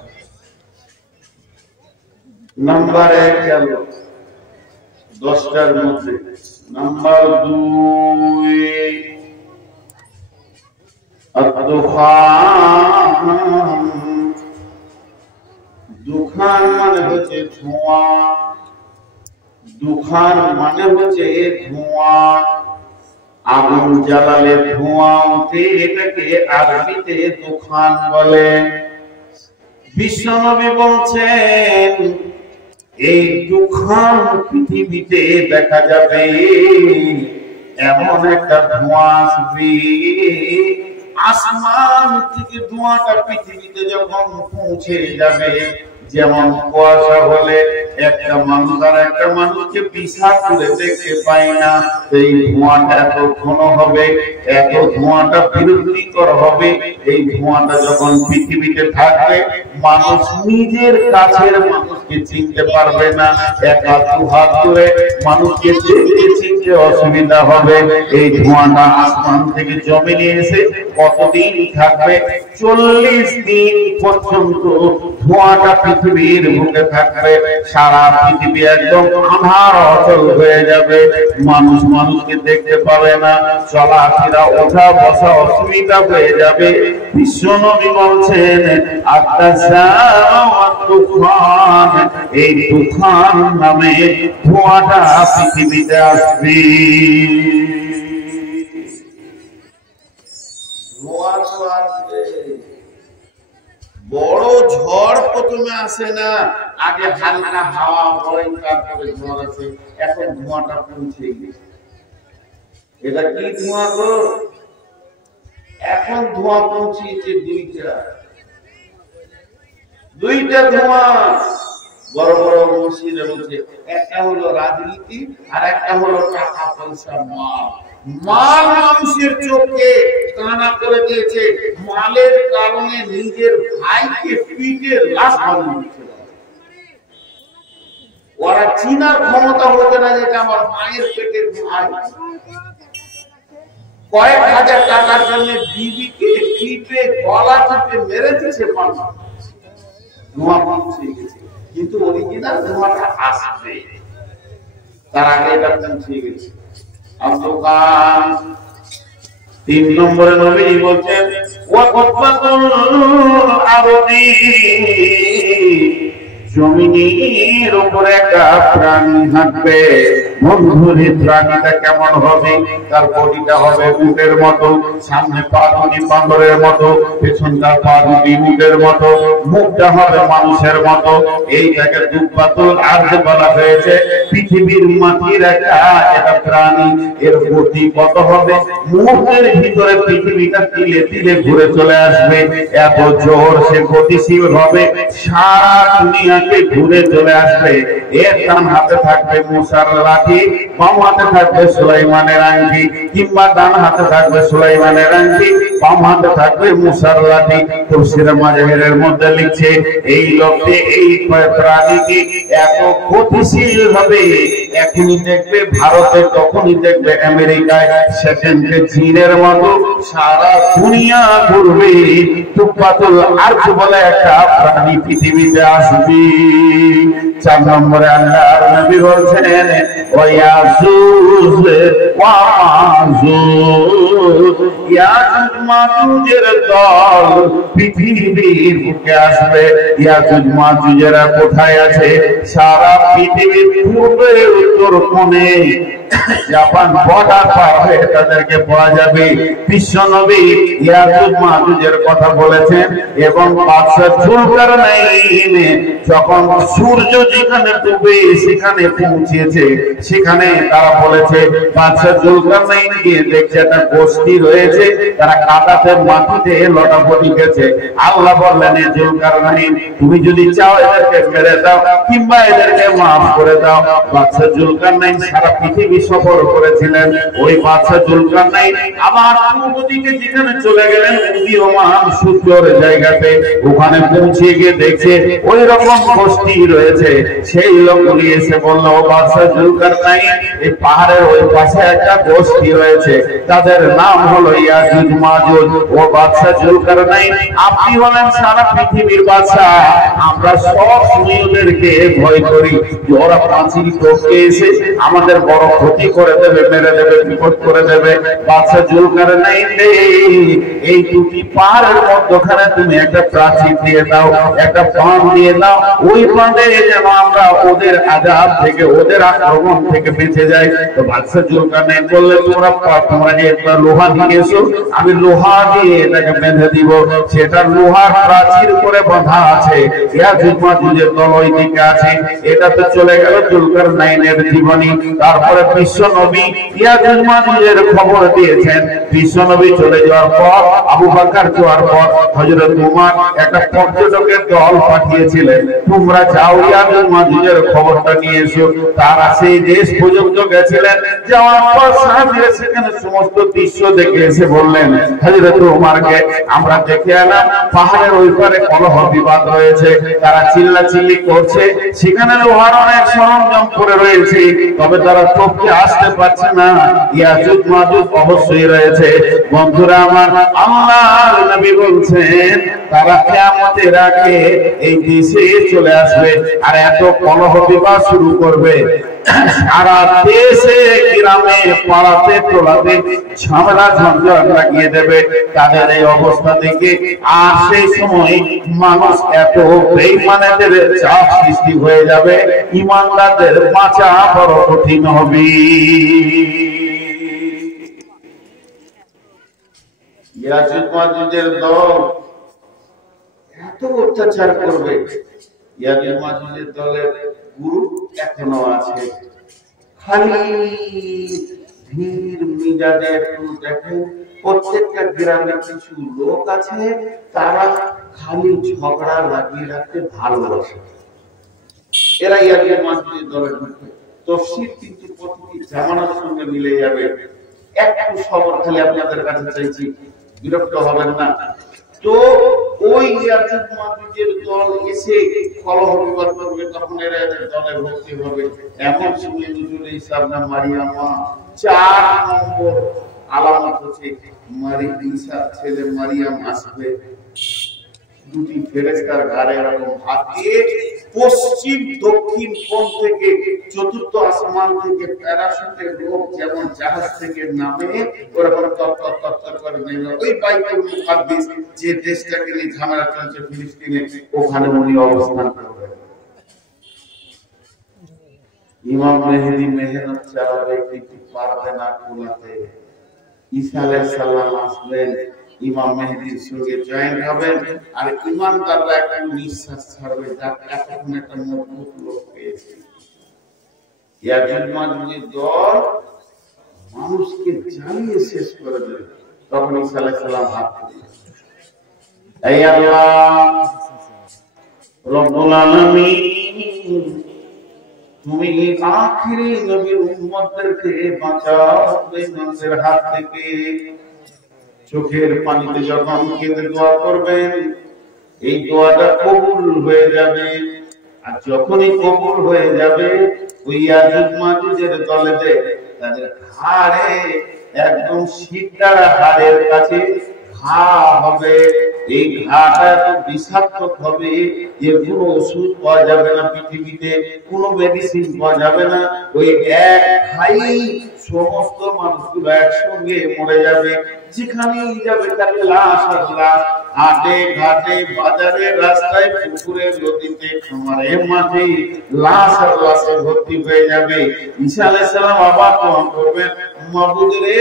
নাম্বার 1 গেল 10টার মধ্যে। নাম্বার 2 দুখান মানে হচ্ছে ধোঁয়া, দুখান মানে হচ্ছে ধোঁয়া, আগুন জ্বালালে ধোঁয়া ওঠে, এটাকে আরবিতে দুখান বলে। বিশ্বনবী বলছেন এই দুখান পৃথিবীতে দেখা যাবে, এমন একটা ধোঁয়া আসবে, আসমান থেকে ধোঁয়াটা পৃথিবীতে যখন পৌঁছে যাবে, যেমন কুয়াশা হলে একটা মানুষ আর একটা মানুষকে পিছাড় করে দেখতে পায় না, এই ধোঁয়াটা এত ঘন হবে, এত ধোঁয়াটা বিরক্তিকর হবে। এই ধোঁয়াটা যখন পৃথিবীতে থাকবে, মানুষ নিজের কাছের মানুষকে চিনতে পারবে না, একা দুহাত ধরে মানুষকে চিনতে অসুবিধা হবে। এই ধোঁয়াটা আসমান থেকে জমিনে এসে কতদিন থাকবে? 40 দিন পর্যন্ত ধোঁয়াটা পৃথিবীর বুকে থাকবে। সারা পৃথিবী একদম আঁধার অচল হয়ে যাবে, মানুষ মানুষকে দেখতে পাবে না, চলাফেরা ওঠা বসা অসুবিধা হয়ে যাবে। বিশ্বনবী বলছেন তুফান, এই তুফান নামে ধোঁয়াটা পৃথিবীতে আসবে। বড় ঝড় প্রথমে আসে না, আগে হালকা হাওয়া বয়, তারপরে ঝড় আসে। এখন ধোঁয়াটা পৌঁছে গেছে। এটা কি ধোঁয়া গো? এখন ধোঁয়া পৌঁছেছে দুইটা ধোঁয়া। বড় বড় মসজিদের মধ্যে একটা হলো রাজনীতি আর একটা হলো টাকা পয়সা, মাল মানুষের চোখে কানা করে দিয়েছে। মালের কারণে নিজের ভাইকে পিঠে লাশ বানিয়ে দিচ্ছে। ওরা চিনার ক্ষমতা হতে না যেটা আমার মায়ের পেটের ভাই। কয়েক হাজার টাকার জন্য বিবিকে টিপে গলা টিপে মেরে দিচ্ছে মানুষ। ধোঁয়া পৌঁছে গেছে, কিন্তু অরিজিনাল ধোঁয়াটা আসবে, তার আগে এটা পৌঁছে গেছে। 3 নম্বরে নবী বলছেন জমিনের উপরে একটা প্রাণী হাঁটবে। বন্ধুরে প্রাণীটা কেমন হবে? তার বডিটা হবে উটের মতো, সামনে পা দুটি বাঁদরের মতো, পেছনকার পা দুটি উটের মতো, মুখটা হবে মানুষের মতো। এইটাকে দুব্বাতুল আরজ বলা হয়েছে। পৃথিবীর মাটির একটা প্রাণী, এর গতি কত হবে? মুহূর্তের ভিতরে পৃথিবীটা তিলে তিলে ঘুরে চলে আসবে, এত জোর সে গতিশীল হবে, সারা দুনিয়াকে ঘুরে চলে আসবে। এর ডান হাতে থাকবে মুসার লাঠি, লাঠি, বাম হাতে থাকবে সুলাইমানের আংটি, কিংবা ডান হাতে থাকবে সুলাইমানের আংটি, বাম হাতে থাকবে মুসার লাঠি। তফসির মাজাহিরের মধ্যে লিখছে এই লোকটি এই প্রাণীটি এত গতিশীল হবে, এখনই দেখবে ভারতে, তখনই দেখবে আমেরিকায়, সেকেন্ডে চীনের মতো সারা দুনিয়া ঘুরবে। তুফাতুল আরজ বলে একটা প্রাণী পৃথিবীতে আসবে। 4 নম্বরে আল্লাহর নবী বলছেন ওয়ায়াজুজ ওয়া মাজুজ, ইয়াজুজ মাজুজের দল পৃথিবীর বুকে আসবে। ইয়াজুজ মাজুজেরা কোথায় আছে? সারা পৃথিবীর পূর্বে উত্তর কোণে, জাপান বর্ডার পার হয়ে তাদেরকে পাওয়া যাবে। বিশ্ব নবী ইয়াজুজ মাজুজের কথা বলেছেন এবং বাদশা জুলকারনাইন যখন সূর্য যেখানে ডুবে সেখানে পৌঁছেছে, সেখানে তারা বলেছে বাদশা জুলকারনাইন গিয়ে দেখছে একটা গোষ্ঠী রয়েছে, তারা কাদাতে মাটিতে লটাপটি গেছে। আল্লাহ বললেন জুলকারনাইন, তুমি যদি চাও এদেরকে মেরে দাও কিংবা এদেরকে মাফ করে দাও। বাদশা জুলকারনাইন সারা পৃথিবী সফর করেছিলেন। ওই বাদশা জুলকারনাইন আবার পূর্ব দিকে যেখানে চলে গেলেন উদীয়মান সূর্যের জায়গাতে, ওখানে পৌঁছে গিয়ে দেখছে ওই রকম গোষ্ঠী রয়েছে। সেই লোকগুলি এসে বলল বাদশা জুলকারনাইন, এই পাহাড়ের ওই পাশে একটা গোষ্ঠী রয়েছে, তাদের নাম হলো ইয়াজুজ মাজুজ। ও বাদশা জুলকারনাইন, আপনি হলেন সারা পৃথিবীর বাদশা, আমরা সব সুন্নিদেরকে ভয় করি যে ওরা পাঁচিল টপকে এসে আমাদের বড় ক্ষতি করে দেবে, মেরে দেবে, বিপদ করে দেবে। বাদশা জুলকারনাইন, এই দুটি পাহাড়ের মধ্যখানে তুমি একটা প্রাচীর দিয়ে দাও, একটা বাঁধ দিয়ে দাও, ওই বাঁধে যেন আমরা ওদের আযাব থেকে, ওদের আক্রমণ থেকে বেঁচে যাই। তো বাদশা জুলকারনাইন বললেন তোমরা যে একটা লোহা নিয়ে এসো, আমি লোহা দিয়ে এটাকে বেঁধে দিব। সেটা লোহার প্রাচীর করে বাঁধা আছে, ইয়াজুজ মাজুজের দল ওই দিকে আছে। এটা তো চলে গেল জুলকারনাইনের জীবনী। তারপরে বিশ্ব নবী ইয়াজুজ মাজুজের খবর দিয়েছেন। বিশ্ব নবী চলে যাওয়ার পর, আবু বকর যাওয়ার পর, হযরত উমর একটা পর্যটকের দল পাঠিয়েছিলেন, তোমরা যাও ইয়াজুজ মাজুজের খবরটা নিয়ে এসো। তারা সেই দেশ পর্যন্ত গেছিলেন। যাওয়ার পর সাহাবীরা সেখানে সমস্ত দৃশ্য দেখে এসে বললেন হযরত উমরকে, আমরা দেখে এলাম পাহাড়ের ওই পারে কলহ বিবাদ রয়েছে, তারা চিল্লাচিল্লি করছে, সেখানে লোহার অনেক সরঞ্জাম পড়ে রয়েছে, তবে তারা টপকে আসতে পারছে না। ইয়াজুজ মাজুজ অবশ্যই রয়েছে। বন্ধুরা আমার, আল্লাহর নবী বলছেন তারা কিয়ামতের আগে এই দেশে চলে আসবে আর এত কলহ বিবাদ শুরু করবে, সারা দেশে গ্রামে পাড়াতে তোলাতে ঝামেলা ঝঞ্ঝাট লাগিয়ে দেবে। তাদের এই অবস্থা দেখে আর সেই সময় মানুষ এত বেঈমানদের চাপ সৃষ্টি হয়ে যাবে, ঈমানদারদের বাঁচা বড় কঠিন হবে। ইয়াজুজ মাজুজের দল এত অত্যাচার করবে, ইয়াজুজ মাজুজের দলের গ্রুপ এখনো আছে। খালি ভিড় মিজাজে একটু দেখেন, প্রত্যেকটা গ্রামে কিছু লোক আছে, তারা খালি ঝগড়া লাগিয়ে রাখতে ভালোবাসে। এরা ইয়াজুজ মাজুজের দলের মধ্যে তফসির কিন্তু প্রতিটি জামানার সঙ্গে মিলে যাবে। একটু খবর খালি আপনাদের কাছে চাইছি, বিরক্ত হবেন না। তো ওই ইয়াজুজ মাজুজের দল এসে কলহ বিবাদ করবে, তখন এরা এদের দলে ভর্তি হবে। এমন সময় নজরুল ইসলাম না মারিয়াম 4 নম্বর আলামত হচ্ছে ঈসা ছেলে মারিয়াম আসবে। দুটি ফেরেশতার ঘাড়ে এরকম হাত দিয়ে পশ্চিম দক্ষিণ কোণ থেকে, চতুর্থ আসমান থেকে প্যারাশুটের লোক যেমন জাহাজ থেকে নামে ওরকম তত্তর করে নেমে ওই বাইতুল মুকাদ্দাস যে দেশটাকে নিয়ে ঝামেলা চলছে ফিলিস্তিনে, ওখানে উনি অবস্থান করবেন। ইমাম মেহেদী মেহনত চালাবে কিন্তু পারবে না কুলাতে। ঈসা আলাইহিস সালাম আসবেন, ইমাম মেহেদীর সঙ্গে জয়েন হবেন, আর ইমানদাররা একটা নিঃশ্বাস ছাড়বে, যার এতক্ষণ একটা মজবুত লোক পেয়েছে। ইয়াজুজ মাজুজের দল মানুষকে জ্বালিয়ে শেষ করে দেবে। তখন ঈসা আলাইহিস সালাম হাত তুললেন, এই আল্লাহ রব্বুল আলামিন, তুমি আখিরি নবীর উম্মতদেরকে বাঁচাও বেঈমানদের হাত থেকে। চোখের পানিতে যখন কেঁদে দোয়া করবেন, এই দোয়াটা কবুল হয়ে যাবে। আর যখনই কবুল হয়ে যাবে, ওই ইয়াজুজ মাজুজের দলেতে তাদের হাড়ে একদম সিদ্ধার হাড়ের কাছে ঘা হবে। এই ঘাটা এত বিষাক্ত হবে যে কোনো ওষুধ পাওয়া যাবে না, পৃথিবীতে কোনো মেডিসিন পাওয়া যাবে না। ওই এক ভাই সমস্ত মানুষগুলো একসঙ্গে মরে যাবে। যেখানেই যাবে তাকে লাশ আর লাশ, হাটে ঘাটে বাজারে রাস্তায় পুকুরে নদীতে খামারে মাঠে লাশ আর লাশে ভর্তি হয়ে যাবে। ঈসা আলাইহিস সালাম আবার দোয়া করবেন, মাবুদ রে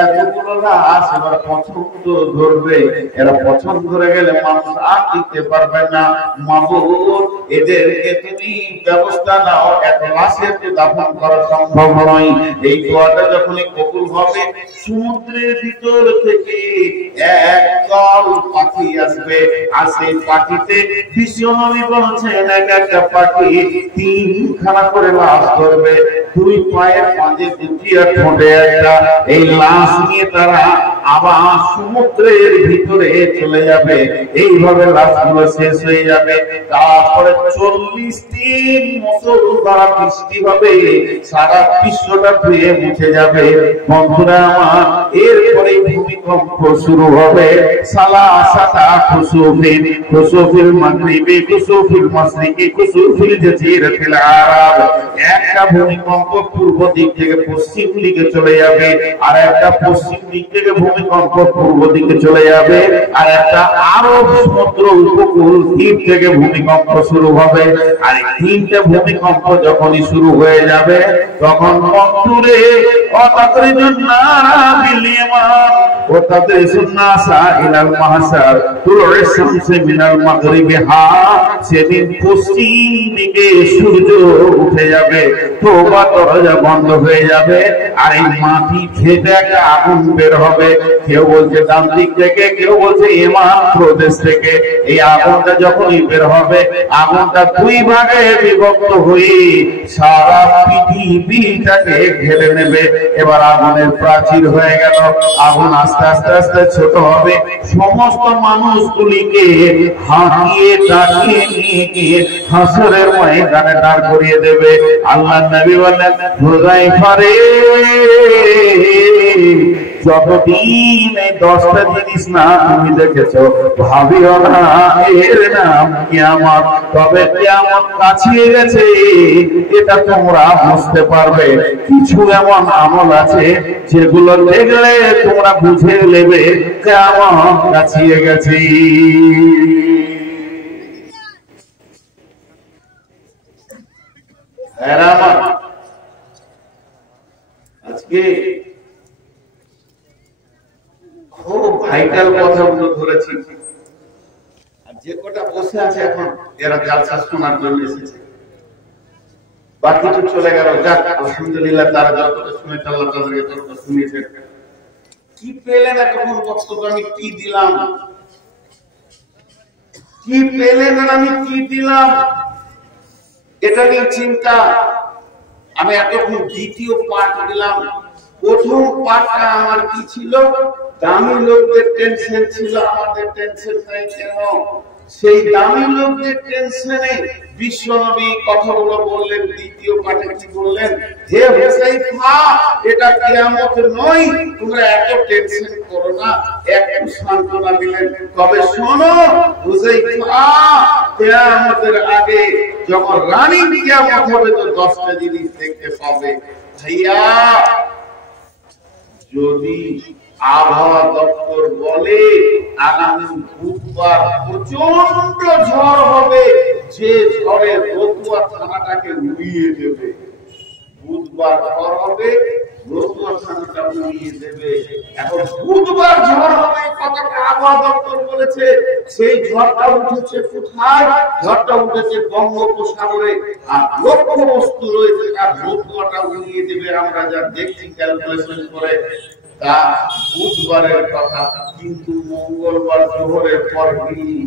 এতগুলো লাশ এবার পছন্দ ধরবে, এরা পছন্দ ধরে গেলে মানুষ আর দিতে পারবে না। মাবুদ এদেরকে তুমি ব্যবস্থা নাও, এত লাশের দাফন করা সম্ভব নয়। এই দোয়াটা যখনই কবুল হবে, সমুদ্রের ভিতর থেকে একদল পাখি আসবে। আর সেই পাখিতে বিশ্বনবী বলছেন এক একটা পাখি 3খানা করে লাশ ধরবে, 2 পায়ের পাঁজে 2টি আর ঠোঁটে একটা। এই লাশ নিয়ে তারা আবার সমুদ্রের ভিতরে চলে যাবে। এইভাবে লাশগুলো শেষ হয়ে যাবে। তারপরে 40 দিন মুষলধারে বৃষ্টি হবে, সারা বিশ্বটা ধুয়ে মুছে যাবে। বন্ধুরা আমার, এরপরে ভূমিকম্প শুরু হবে। সালাসাতা খুসুফিন, খুসুফিল মাগরিবি, খুসুফিল মাশরিকি, খুসুফিল জাজিরাতিল আরব। একটা ভূমিকম্প পূর্ব দিক থেকে পশ্চিম দিকে চলে যাবে, আর একটা পশ্চিম দিক থেকে ভূমিকম্প পূর্ব দিকে চলে যাবে, আর একটা আরব সমুদ্র উপকূল দ্বীপ থেকে ভূমিকম্প শুরু হবে। আর এই 3টে ভূমিকম্প যখনই শুরু হয়ে যাবে, তখন বন্ধুরে অতাকরিজুন নারা বিল ইয়ামান ওয়াতাদরিসুন নাসা ইলাল মাহশার তুলু'আশ শামসি মিনাল মাগরিবিহা। সেদিন পশ্চিম দিকে সূর্য উঠে যাবে, তওবা দরজা বন্ধ হয়ে যাবে, আর এই মাটি ফেটে একটা আগুন বের হবে। কেউ বলছে ডান দিক থেকে, কেউ বলছে ইয়ামান প্রদেশ থেকে। এই আগুনটা যখনই বের হবে, আগুনটা 2 ভাগে বিভক্ত হয়ে সারা পৃথিবীটাকে ঘিরে নেবে। এবার আগুনের প্রাচীর হয়ে গেল। আগুন আস্তে আস্তে আস্তে ছোট হবে, সমস্ত মানুষগুলিকে হাঁকিয়ে টাকিয়ে নিয়ে গিয়ে হাসরের ময়দানে দাঁড় করিয়ে দেবে। আল্লাহর নবী বললেন, হুযায়ফা রে, যতদিন এই 10টা জিনিস না তুমি দেখেছো, ভাবিও না এর নাম কিয়ামত। তবে কিয়ামত কাছে গেছে, এটা তোমরা বুঝতে পারবে। কিছু এমন আমল আছে যেগুলো দেখলে তোমরা বুঝে নেবে কিয়ামত কাছে গেছে। আজকে খুব ভাইটাল কথাগুলো ধরেছি। আর যে কটা বসে আছে এখন, এরা জালসা শোনার জন্য এসেছে, বাকি তো চলে গেল। যাক, আলহামদুলিল্লাহ, তারা যতটা শুনেছে আল্লাহ তাদেরকে ততটা শুনিয়েছেন। কি পেলেন এতক্ষণ বক্তব্য? আমি কি দিলাম? কি পেলেন আর আমি কি দিলাম? এটা নিয়ে চিন্তা। আমি এতক্ষণ দ্বিতীয় পার্ট দিলাম। প্রথম পার্টটা আমার কি ছিল? দামি লোকদের টেনশন ছিল, আমাদের টেনশন নাই কেন? সেই দামি লোকদের টেনশনে বিশ্বনবী কথাগুলো বললেন। দ্বিতীয় পার্টে কি বললেন? হে হুযায়ফা, এটা কিয়ামত নয়, তোমরা এত টেনশন করো না। একটু সান্ত্বনা দিলেন। তবে শোনো হুযায়ফা, কিয়ামতের আগে যখন রানিং কিয়ামত হবে, তো 10টা জিনিস দেখতে পাবে। ভাইয়া, যদি আবহাওয়া দপ্তর বলে আগামী বুধবার প্রচন্ড ঝড় হবে, যে ঝড়ে রতুয়া থানাটাকে উড়িয়ে দেবে। বুধবার ঝড় হবে, রতুয়া থানাটা উড়িয়ে দেবে। এখন বুধবার ঝড় হবে, কথাটা আবহাওয়া দপ্তর বলেছে। সেই ঝড়টা উঠেছে কোথায়? ঝড়টা উঠেছে বঙ্গোপসাগরে। আর লক্ষ্যবস্তু রয়েছে, আর রতুয়াটা উড়িয়ে দেবে। আমরা যা দেখছি ক্যালকুলেশন করে, তা বুধবারের কথা, কিন্তু মঙ্গলবার জোহরের পর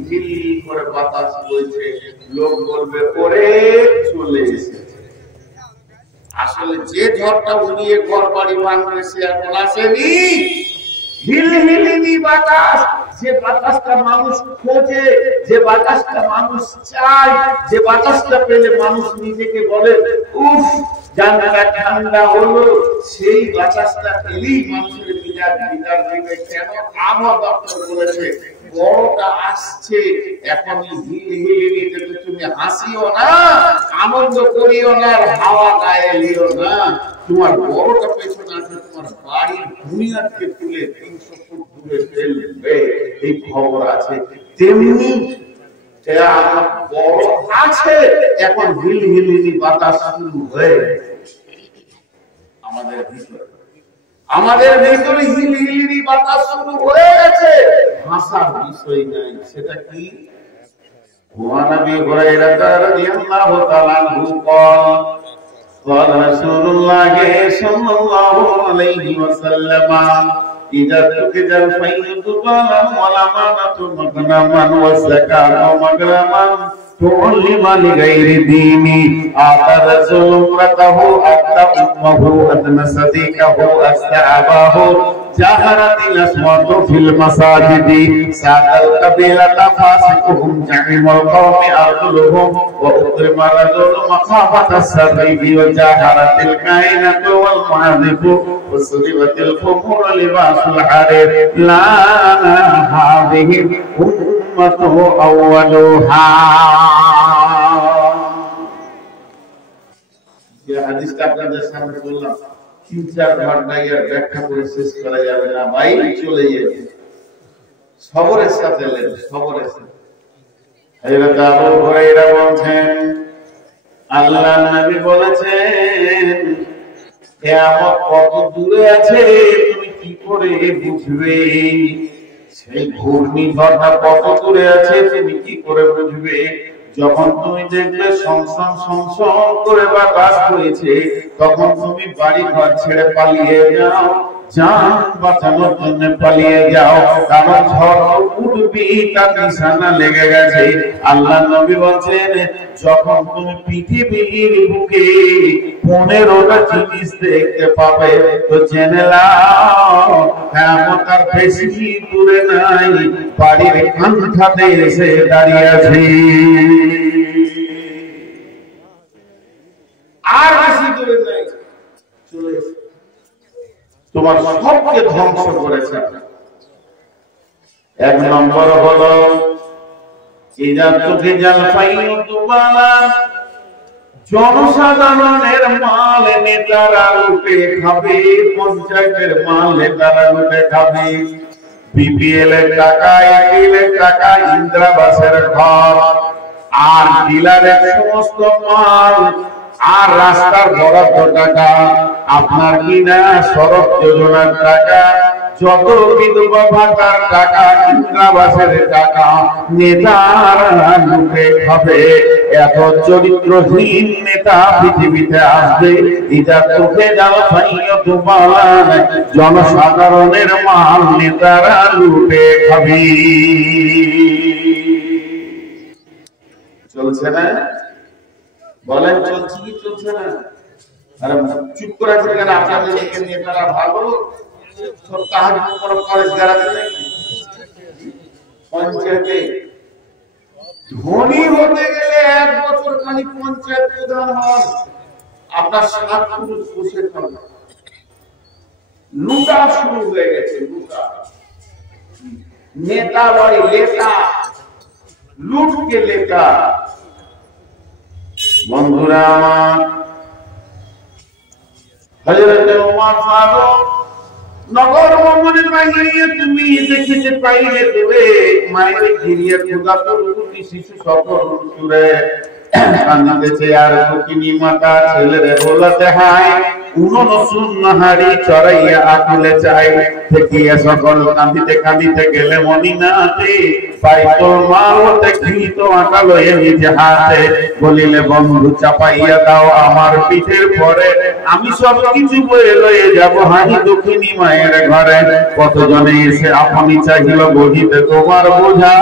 হিল করে বাতাস বইছে, লোক বলবে ওরে চলে এসেছে। আসলে যে ঝড়টা উড়িয়ে ঘর বাড়ি ভাঙবে সে এখন আসেনি। হিলহিলিনি বাতাস, যে বাতাসটা মানুষ খোঁজে, যে বাতাসটা মানুষ চায়, যে বাতাসটা পেলে মানুষ নিজেকে বলে উফ জানলা ঠান্ডা হলো, সেই বাতাসটা পেলেই মানুষের বিরাট বিদার দেবে। কেন? আবহাওয়া দপ্তর বলেছে বড়টা আসছে, এখন হিলহিলিনিতে তো তুমি হাসিও না, আনন্দ করিও না, আর হাওয়া গায়ে লিও না। তোমার বড়টা পেছনে আছে, তোমার বাড়ির বুনিয়াদকে তুলে 300 ফুট দূরে ফেলবে, এই খবর আছে। তেমনি আমার বড় আছে, এখন হিলহিলিনি বাতাস শুরু হয়ে আমাদের ভিতরে, আমাদের ভিতরে হিলহিলিনি বাতাস শুরু হয়ে গেছে। হাসার বিষয় নাই, সেটা কি? নবী হুরায়রা রাদিয়াল্লাহু তাআলা আনহু قال رسول الله صلى الله عليه وسلم إذا اتخذ الفيض بالا والأمانة مغنما والزكاة مغرما تعلم لغير ديني آتى رجل امرأته أتى أمه أدنى صديقه أتى أباه جاهرت الأصوات في المساجد ساد القبيلة فاسقهم زعيم القوم أرجلهم وأكرم رجل مخافة السرير وجاهرت الكائنة والمعازف وصلبت الخمور لباس الحرير لا هذه أمته أولها। ये हदीस का আপনাদের সামনে বললাম, 3-4 ঘন্টায় আর ব্যাখ্যা করে শেষ করা যাবে না ভাই, চলে যাবে। সবরের সাথে লেন, সবরের সাথে। হযরত আবু হুরায়রা বলেন আল্লাহর নবী বলেছেন কিয়ামত কত দূরে আছে তুমি কি করে বুঝবে? সেই ঘূর্ণিঝড়টা কত দূরে আছে তুমি কি করে বুঝবে? যখন তুমি দেখবে সংসন সংসন করে বাতাস হয়েছে, তখন তুমি বাড়ি ঘর ছেড়ে পালিয়ে যাও, জান বাঁচানোর জন্য পালিয়ে যাও, কারণ ঝড় উঠবি তার নিশানা লেগে গেছে। আল্লাহ নবী বলছেন যখন তুমি পৃথিবীর বুকে 15টা জিনিস দেখতে পাবে তো জেনে নাও কিয়ামত আর বেশি দূরে নাই, বাড়ির কান্থাতে এসে দাঁড়িয়ে আছে। আর বেশি দূরে নাই, চলে এসে তোমার সবকে ধ্বংস করেছে। এক নম্বর হলো জনসাধারণের মাল নেতারা লুটে খাবে, পঞ্চায়েতের মাল নেতারা লুটে খাবে, বিপিএল এর টাকা, এপিএল এর টাকা, ইন্দিরাবাসের ঘর আর ডিলারের সমস্ত মাল আর রাস্তার বরাদ্দ টাকা, আপনার কিনা সড়ক যোজনার টাকা, যত বিধবা ভাতার টাকা, ইন্দিরাবাসের টাকা নেতারা লুটে খাবে। এত চরিত্রহীন নেতা পৃথিবীতে আসবে, এটা তোকে যাও ভাইও তোমার জনসাধারণের মাল নেতারা লুটে খাবে। চলছে না? বলেন চলছে কি চলছে না? আরে চুপ করে আছে কেন? আপনাদের দিকে নেতারা ভালো সব তাহাজ করে কলেজ গাড়াতে নাকি? পঞ্চায়েতে ধনী হতে গেলে 1 বছর খালি পঞ্চায়েত প্রধান হন, আপনার 7 পুরুষ বসে থাকবে। লুটা শুরু হয়ে গেছে, লুটা নেতা বাড়ি লেতা, লুটকে লেতা। বন্ধুরা আমার, হযরত ওমর ফারুক নগর ভ্রমণের বাইরে তুমি দেখিতে পাইলে দেবে মায়ের ঘিরিয়ে খোদা পুরুষি শিশু সকল সুরে কান্দিতেছে আর দুঃখিনী মাতা ছেলেরে বলতে হায় উননসুন নাহারি চড়াইয়া আকুলে চাই দেখিয়া সকল কান্দিতে কান্দিতে গেলে মদিনাতে বাইতুল মাল হতে ঘৃত আটা লয়ে নিজে হাতে বলিলে বন্ধু চাপাইয়া দাও আমার পিঠের পরে আমি সব কিছু বয়ে লয়ে যাব হানি দক্ষিণী মায়ের ঘরে কতজনে এসে আপনি চাহিল বহিতে তোমার বোঝা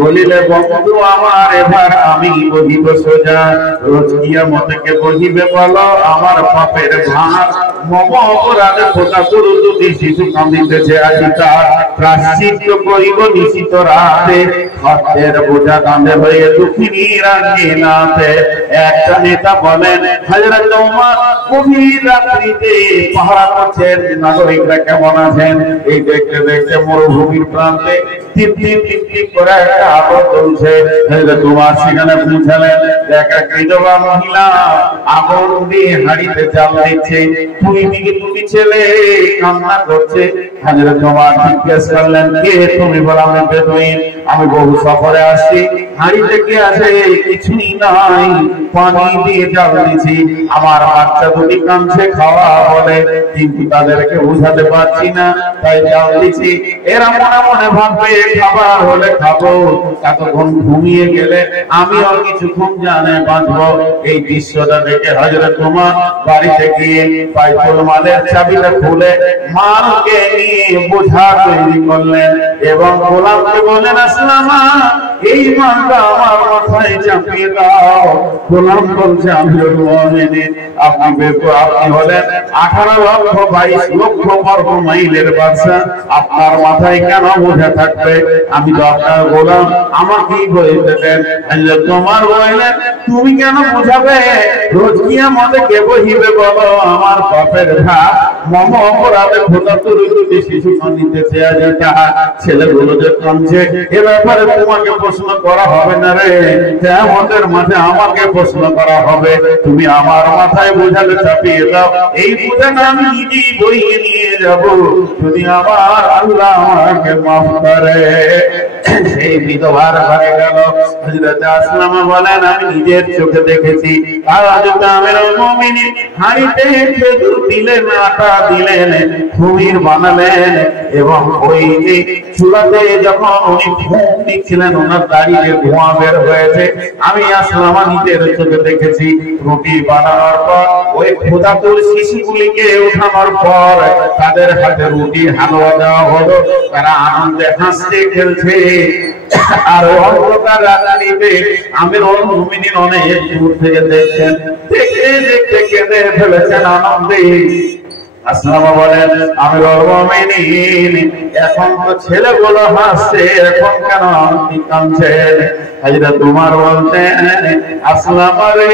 বলিলে বন্ধু আমার এবার আমি বহিব সোজা রোজ কিয়ামতকে বহিবে বলো আমার পাপের ভার মম অপরাধে খোদা গুরু দুটি শিশু কাঁদিতেছে আজি তার প্রাশ্চিত্য করিব নিশিত রাতে হত্যের বোঝা কাঁধে হয়ে দুঃখিনী রাঙ্গিনাতে একটা নেতা বলেন হযরত ওমর গভীর রাত্রিতে পাহারা করছেন নাগরিকরা কেমন আছেন এই দেখতে দেখতে মরুভূমির প্রান্তে টিপ টিপ টিপ টিপ করে একটা আলো জ্বলছে হযরত ওমর সেখানে পৌঁছালেন দেখা বিধবা মহিলা আগুন দিয়ে হাঁড়িতে জাল দিচ্ছে দুই দিকে দুটি ছেলে কান্না করছে হযরত ওমর জিজ্ঞেস করলেন কে তুমি? বলে আমি বেদুইন, আমি বহু সফরে আসছি, হাঁড়িতে কি আছে? কিছুই নাই, পানি দিয়ে জাল দিছি, আমার বাচ্চা দুটি কাঁদছে খাওয়া বলে, কিন্তু তাদেরকে বুঝাতে পারছি না তাই জাল দিছি। এরা মনে মনে ভাববে খাবার হলে খাবো, এতক্ষণ ঘুমিয়ে গেলে আমিও কিছুক্ষণ জানে বাঁচবো। এই দৃশ্যটা দেখে হযরত ওমর বাড়িতে গিয়ে বাইতুল মালের চাবিটা খুলে মালকে নিয়ে বোঝা তৈরি করলেন এবং গোলামকে বলেন আসলামা এই মালটা আমার মাথায় চাপিয়ে দাও। গোলাম বলছে আমি আপনি হলেন 18,22,00,000 বর্গ মাইলের বাদশা, আপনার মাথায় কেন বোঝা থাকবে? আমি তো আপনার গোলাম, আমাকেই বইতে দেন। তোমার বললেন তুমি কেন বোঝাবে? রোজ কিয়ামতে কে বহিবে বলো আমার পাপের ভার, মম অপরাধে খোদা তোর দুটি শিশু কাঁদিতেছে আজ তাহার ছেলেগুলো যে কাঁদছে, এ ব্যাপারে তোমাকে প্রশ্ন করা হবে না রে, কিয়ামতের মাঠে আমাকে প্রশ্ন করা হবে। তুমি আমার মাথায় বোঝালে চাপিয়ে দাও, এই বোঝাটা আমি নিজেই বইয়ে নিয়ে যাব, যদি আমার আল্লাহ আমাকে মাফ করে। সেই বিধবার ঘরে গেল। হযরত আসলামা বলেন আমি নিজের চোখে দেখেছি, আর হযরত আমিরুল মুমিনিন হাঁড়িতে খেজুর দিলেন, আটা দিলেন, খমির বানালেন এবং ওই যে চুলাতে যখন উনি ফুঁক দিচ্ছিলেন ওনার দাঁড়িয়ে ধোঁয়া বের হয়েছে। আমি আসলামা নিজের চোখে দেখেছি। রুটি বানানোর পর ওই ক্ষুধাতুর শিশুগুলিকে উঠানোর পর তাদের হাতে রুটি হালুয়া দেওয়া হলো, তারা আনন্দে হাসতে খেলছে। আর অন্ধকার রাত্রিতে আমিরুল মুমিনিন অনেক দূর থেকে দেখছেন, দেখতে দেখতে কেঁদে ফেলেছেন আনন্দে। আসলামা বলেন আমিরুল মুমিনিন এখন তো ছেলেগুলো হাসছে, এখন কেন আপনি কাঁদছেন? হযরত ওমর বলতেন আসলামা রে,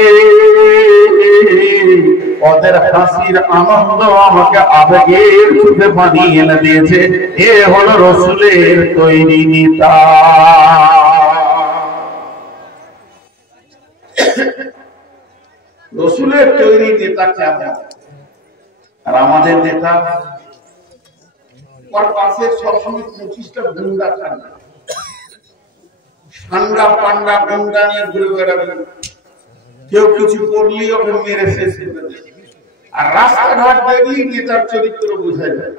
ওদের হাসির আনন্দ আমাকে আবেগের চোখে পানি এনে দিয়েছে। এ হলো রাসূলের তৈরি নেতা। রাসূলের তৈরি নেতা কেমন? আর আমাদের নেতা ওর পাশে সবসময় 25টা গুন্ডা থাকে, সান্ডা পান্ডা গুন্ডা নিয়ে ঘুরে বেড়াবে, কেউ কিছু করলেই ওকে মেরে শেষ করে দেবে। আর রাস্তাঘাট দেখলেই নেতার চরিত্র বোঝা যায়।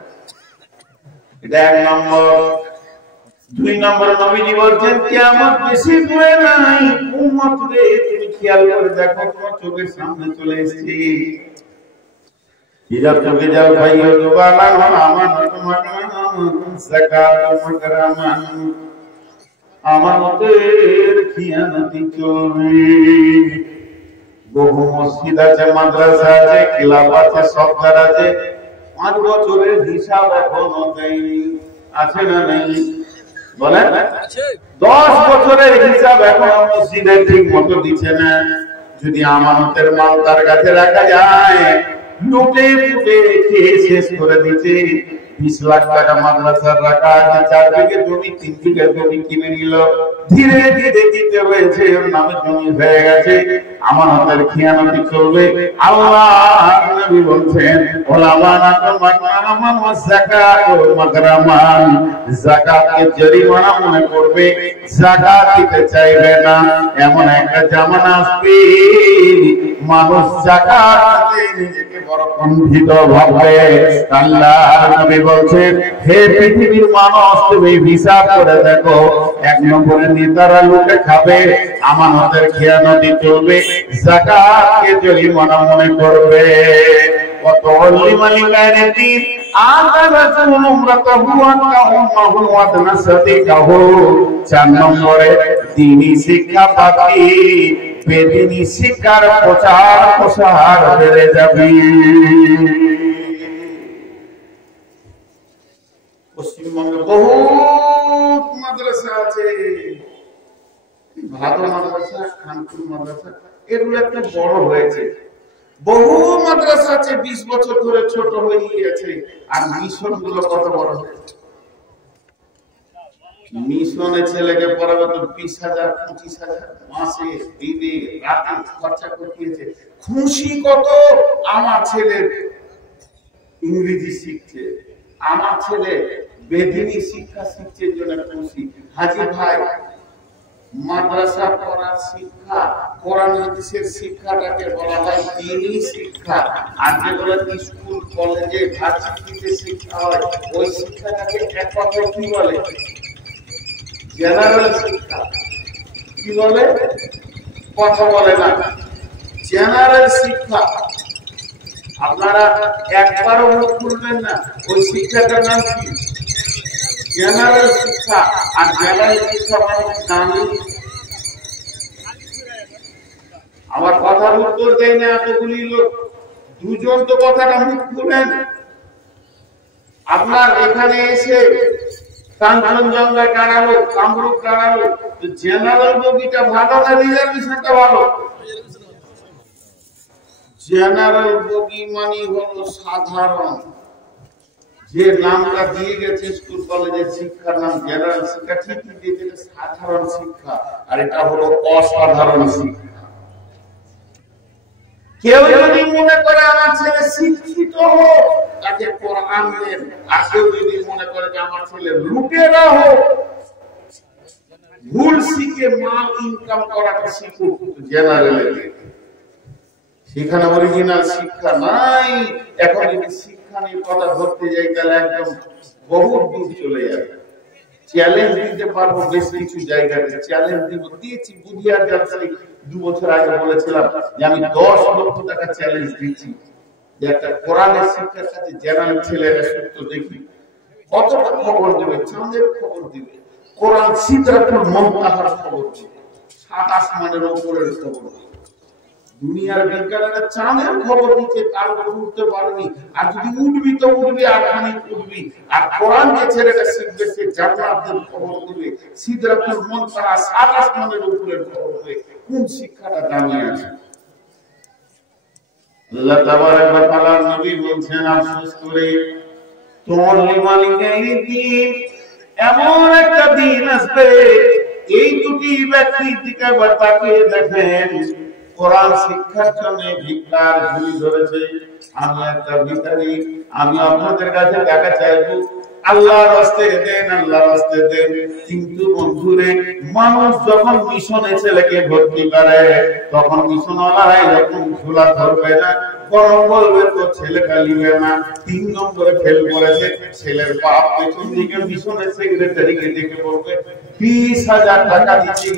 এটা 1 নম্বর। 2 নম্বর নবীজি বলছেন কিয়ামত বেশি দূরে নাই, উম্মত রে তুমি খেয়াল করে দেখো তোমার চোখের সামনে চলে এসেছে। ইরা চোখে যাও ভাইও দুবালা আমানত মাকান যাকাত মাকরামান, আমানতের খিয়ানতি চলবে। বহু মসজিদ আছে, মাদ্রাসা আছে, ক্লাব আছে, সরকার আছে, 5 বছরের হিসাব এখনো দেয়নি, আছে না নেই? বলেন 10 বছরের হিসাব এখনো মসজিদে ঠিক মতো দিচ্ছে না। যদি আমানতের মাল তার কাছে রাখা যায়, লুটে লুটে খেয়ে শেষ করে দিচ্ছে। 20 লাখ টাকা মাদ্রাসার রাখা আছে, 4 বিঘে জমি 3 বিঘে জমি কিনে নিল, ধীরে ধীরে দিতে হয়েছে, ওর নামে জমি হয়ে গেছে, আমানতের খিয়ানতি চলবে। আল্লাহ নবী বলছেন ওলামানাতু মাকরামান ওয়া যাকাতু মাকরামান, যাকাতকে জরিমানা মনে করবে, যাকাত দিতে চাইবে না। এমন একটা জামানা আসবে মানুষ যাকাত দিতে নিজেকে বড় কুণ্ঠিত ভাববে। আল্লাহর নবী বলছেন, হে পৃথিবীর মানুষ, তুমি হিসাব করে দেখো, 1 নম্বরে নেতারা লুটে খাবে, আমানতের খেয়ানতি চলবে, যাকাতকে জরিমানা মনে করবে। কত লিমানি গায়রিন আযাবাতুল উমরাতাহু আকাহুমাহু ওয়াদনাসাতিকাহু। 4 নম্বরে দ্বীনি শিক্ষা বাকি, বেদিনী শিক্ষার প্রচার প্রসার বেড়ে যাবে। পশ্চিমবঙ্গে বহুত মাদ্রাসা আছে, ভালো মাদ্রাসা, খানপুর মাদ্রাসা, এগুলো একটা বড় হয়েছে। বহু মাদ্রাসা আছে 20 বছর ধরে ছোট হয়ে গিয়েছে। আর মিশন গুলো কত বড় হয়েছে। মিশনে ছেলেকে পড়াবে তো 20,000 25,000 মাসে দিনে রাতে খরচা করতেছে। খুশি কত, আমার ছেলে ইংরেজি শিখছে, আমার ছেলে বেদিনী শিক্ষা শিখছে, জন্য খুশি। হাজি ভাই, মাদ্রাসা পড়ার শিক্ষা, কোরআন হাদিসের শিক্ষাটাকে বলা হয় দ্বীনি শিক্ষা। আর যেগুলো স্কুল কলেজে ভার্সিটিতে শিক্ষা হয়, ওই শিক্ষাটাকে এক কথায় কি বলে? জেনারেল শিক্ষা। কি বলে? কথা বলে না, জেনারেল শিক্ষা। আপনারা একবারও মুখ খুলবেন না, ওই শিক্ষাটার নাম কি? জেনারেল শিক্ষা। আর জেনারেল শিক্ষা মানে দামি। আমার কথার উত্তর দেয় না এতগুলি লোক, দুজন তো কথাটা মুখ খুলেন। আপনার এখানে এসে কাঞ্চনজঙ্ঘা দাঁড়ালো, কামরূপ দাঁড়ালো, জেনারেল বগিটা ভালো না রিজার্ভেশনটা ভালো? জেনারেল বগি মানে হলো সাধারণ। যে নামটা দিয়ে গেছে স্কুল কলেজের শিক্ষার নাম জেনারেল শিক্ষা, ঠিকই দিয়েছে সাধারণ শিক্ষা, আর এটা হলো অসাধারণ শিক্ষা। কেউ যদি মনে করে আমার ছেলে শিক্ষিত হোক, তাকে কোরআন দেন। আর কেউ যদি মনে করে যে আমার ছেলে লুটেরা হোক, ভুল শিখে মাল ইনকাম করাটা শিখুক, জেনারেলে সেখানে অরিজিনাল শিক্ষা নাই। এখন যদি শিক্ষা নিয়ে কথা ধরতে যাই, তাহলে একদম বহু দূর চলে যাবে। চ্যালেঞ্জ দিতে পারবো বেশ কিছু জায়গাতে, চ্যালেঞ্জ দিয়েছি। বুধিয়ার জালসায় 2 বছর আগে বলেছিলাম যে আমি 10 লক্ষ টাকা চ্যালেঞ্জ দিচ্ছি যে একটা কোরআনের শিক্ষার সাথে জেনারেল ছেলেরা সূত্র দেখি কতটা খবর দেবে, চাঁদের খবর দিবে, কোরআন সিদরাতুল মুনতাহার খবর দিবে, 7 আসমানের উপরের খবর দিবে। দুনিয়ার বিজ্ঞানীরা চাঁদের খবর দিচ্ছে, তার উপর উঠতে পারেনি। আর যদি উঠবি তো উঠবি, আর খানি উঠবি। আর কোরআন যে ছেলেটা শিখবে, সে জান্নাতের খবর দিবে, সিদরাতুল মুনতাহা 7 আসমানের উপরের খবর দিবে। কোন শিক্ষাটা দামি আছে? আল্লাহ তাবারক ওয়া তাআলা নবী বলছেন, আফসোস করে তোমার লিমালিকাই দিন, এমন একটা দিন আসবে, এই দুটি ব্যক্তির দিকে তাকিয়ে দেখেন, কোরআন শিক্ষার জন্য ভিক্ষার ঝুলি ধরেছে। আমি একটা ভিখারি, আমি আপনাদের কাছে টাকা চাইবো, আল্লাহর রাস্তে দেন, আল্লাহর রাস্তে দেন। কিন্তু বন্ধুরে, মানুষ যখন মিশনে ছেলেকে ভর্তি করে, তখন মিশনওয়ালারা এরকম ঝোলা ধরবে না, বরং বলবে তো ছেলেটা নিবে না। 3 নম্বরে ফেল করেছে, ছেলের বাপ পেছন দিকে মিশনের সেক্রেটারিকে ডেকে বলবে, 20,000 টাকা দিচ্ছি,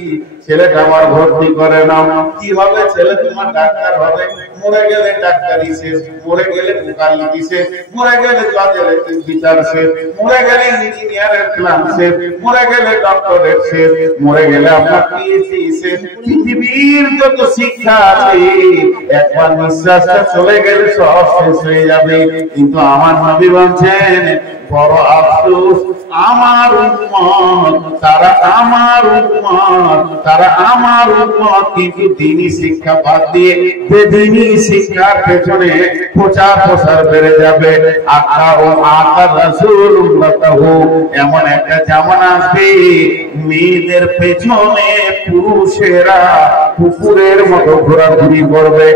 ছেলেটা আমার ভর্তি করে নাও। কি হবে? ছেলে তোমার ডাক্তার হবে, মরে গেলে ডাক্তারি শেষ, মরে গেলে মুকাল্লিদি শেষ, মরে গেলে জজের বিচার শেষ, মরে গেলে ইঞ্জিনিয়ারের ক্লাস শেষ, মরে গেলে ডক্টরের শেষ, মরে গেলে আপনার পিএইচডি শেষ। পৃথিবীর যত শিক্ষা আছে, একবার নিঃশ্বাসটা চলে গেলে সব শেষ হয়ে যাবে। কিন্তু আমার নবী বলছেন, বড় আফসোস, আমার উম্মত, তারা আমার উম্মত, তারা আমার উম্মত, কিন্তু দ্বীনি শিক্ষা বাদ দিয়ে বেদিনী শিক্ষার পেছনে প্রচার প্রসার বেড়ে যাবে। আকার রাসূল উম্মতাহু, এমন একটা জামানা আসবে, মেয়েদের পেছনে পুরুষেরা কুকুরের মতো ঘোরাঘুরি করবে।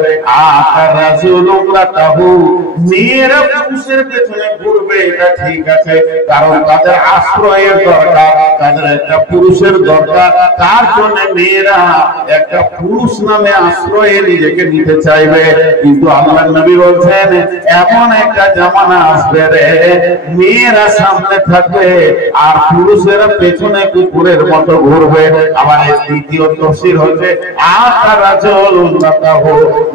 মেয়েরা পুরুষের পেছনে ঘুরবে, এটা ঠিক আছে, কারণ তাদের আশ্রয়ের দরকার, তাদের একটা পুরুষের দরকার, তার জন্য মেয়েরা একটা পুরুষ নামে আশ্রয়ে নিজেকে নিতে চাইবে। কিন্তু আল্লাহর নবী বলছেন এমন একটা জামানা আসবে রে, মেয়েরা সামনে থাকবে আর পুরুষেরা পেছনে কুকুরের মতো ঘুরবে। আবার এই দ্বিতীয় তফসির হচ্ছে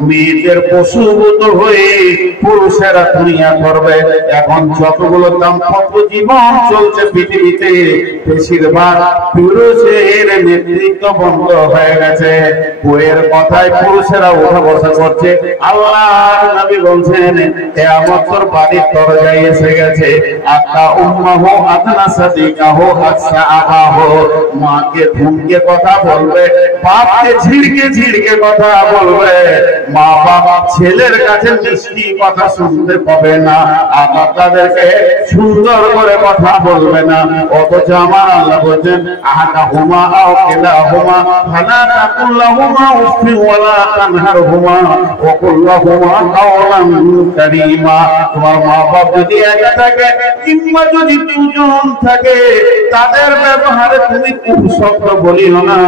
মেয়েদের পশুভূত হয়ে পুরুষেরা দুনিয়া করবে। এখন যতগুলো দাম্পত্য জীবন চলছে পৃথিবীতে, বেশিরভাগ পুরুষের নেতৃত্ব বন্ধ হয়ে গেছে, বইয়ের কথায় পুরুষেরা উঠা বসা করছে। আল্লাহর নবী বলছেন কিয়ামতের বাড়ির দরজায় এসে গেছে। আতা উম্মাহু আদনা সাদিকাহু আকসা আবাহু, মাকে ধুমকে কথা বলবে, বাপকে ঝিড়কে ঝিড়কে কথা বলবে। মা বাবা ছেলের কাছে মিষ্টি কথা শুনতে পাবে না, আবার তাদেরকে সুন্দর করে কথা বলবে না। অথচ আমার আল্লাহ বলছেন আহাদাহুমা আও কিলাহুমা ফালা তাকুল লাহুমা উফফি ওয়ালা তানহারহুমা ওয়া কুল লাহুমা কাওলান কারীমা। তোমার মা বাবা যদি একা থাকে কিংবা যদি দুজন থাকে, তাদের ব্যবহারে তুমি খুব শব্দ বলিও না,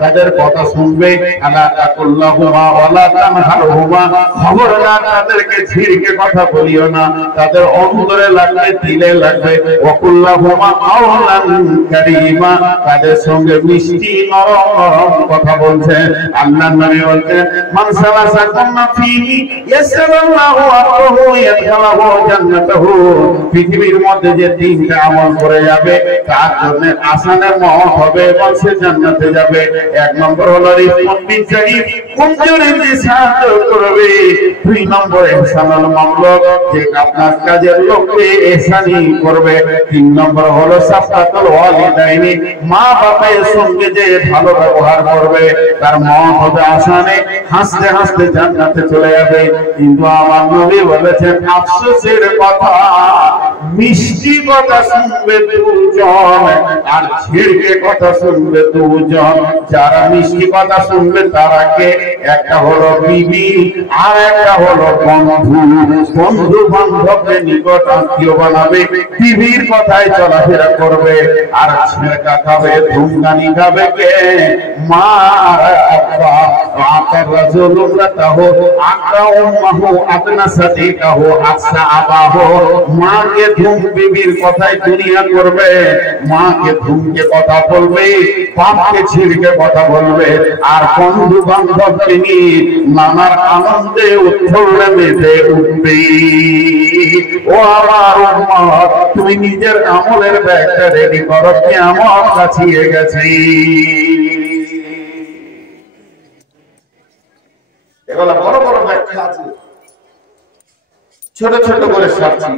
তাদের কথা শুনবে। আলা তাকুল লাহুমা ওয়ালা তানহারহুমা, খবরদার তাদেরকে ঝিড়কে কথা বলিও না, তাদের অন্তরে লাগবে, দিলে লাগবে। ওয়া কুল লাহুমা কাওলান কারীমা, তাদের সঙ্গে মিষ্টি নরম নরম কথা বলছেন। আল্লাহর নবী বলছেন মান সালাসাকুম ফীহি ইয়াসসাল্লাহু আমরাহু ইয়াদখালুহু জান্নাতাহু, পৃথিবীর মধ্যে যে তিনটা আমল করে যাবে তার জন্য আসানের মহৎ হবে এবং সে জান্নাতে যাবে। এক নম্বর হলো রিফকুন বিজাইব, কমজোরিতে সাহায্য করবে। দুই নম্বর ইহসানুল মামলুক, যে আপনার কাজের লোককে ইহসানি করবে। তিন নম্বর হলো সাফকাতুল ওয়ালিদাইনি, মা বাবার সঙ্গে যে ভালো ব্যবহার করবে, তার মহৎ হবে আসানে, হাসতে হাসতে জান্নাতে চলে যাবে। কিন্তু আমার নবী বলেছেন আফসোসের কথা, মিষ্টি কথা শুনবে দুজন আর ঝিড়কে কথা শুনবে দুজন। যারা মিষ্টি কথা শুনবে তারাকে একটা হলো বিবি আর একটা হলো বন্ধু। বন্ধু বান্ধবকে নিকট আত্মীয় বানাবে, বিবির কথায় চলাফেরা করবে। আর ছেড়কা খাবে, ধুমদানি খাবে কে? মা আর আব্বা। আকার রাজুলুল্লাহু আকরা উম্মাহু আদনা সাদিকাহু আকসা আবাহু, মাকে ধুম বিবির কথায় দুনিয়া করবে, মাকে ধুমকে কথা বলবে, বাপকে ছিড়কে কথা বলবে, আর বন্ধু বান্ধবকে নিয়ে নানার আনন্দে উৎফুল্ল মেতে উঠবে। ও আমার উম্মত, তুমি নিজের আমলের ব্যাগটা রেডি করো, কিয়ামত কাছিয়ে গেছে। এগুলো বড় বড় ব্যাখ্যা আছে, ছোট ছোট করে সাক্ষী।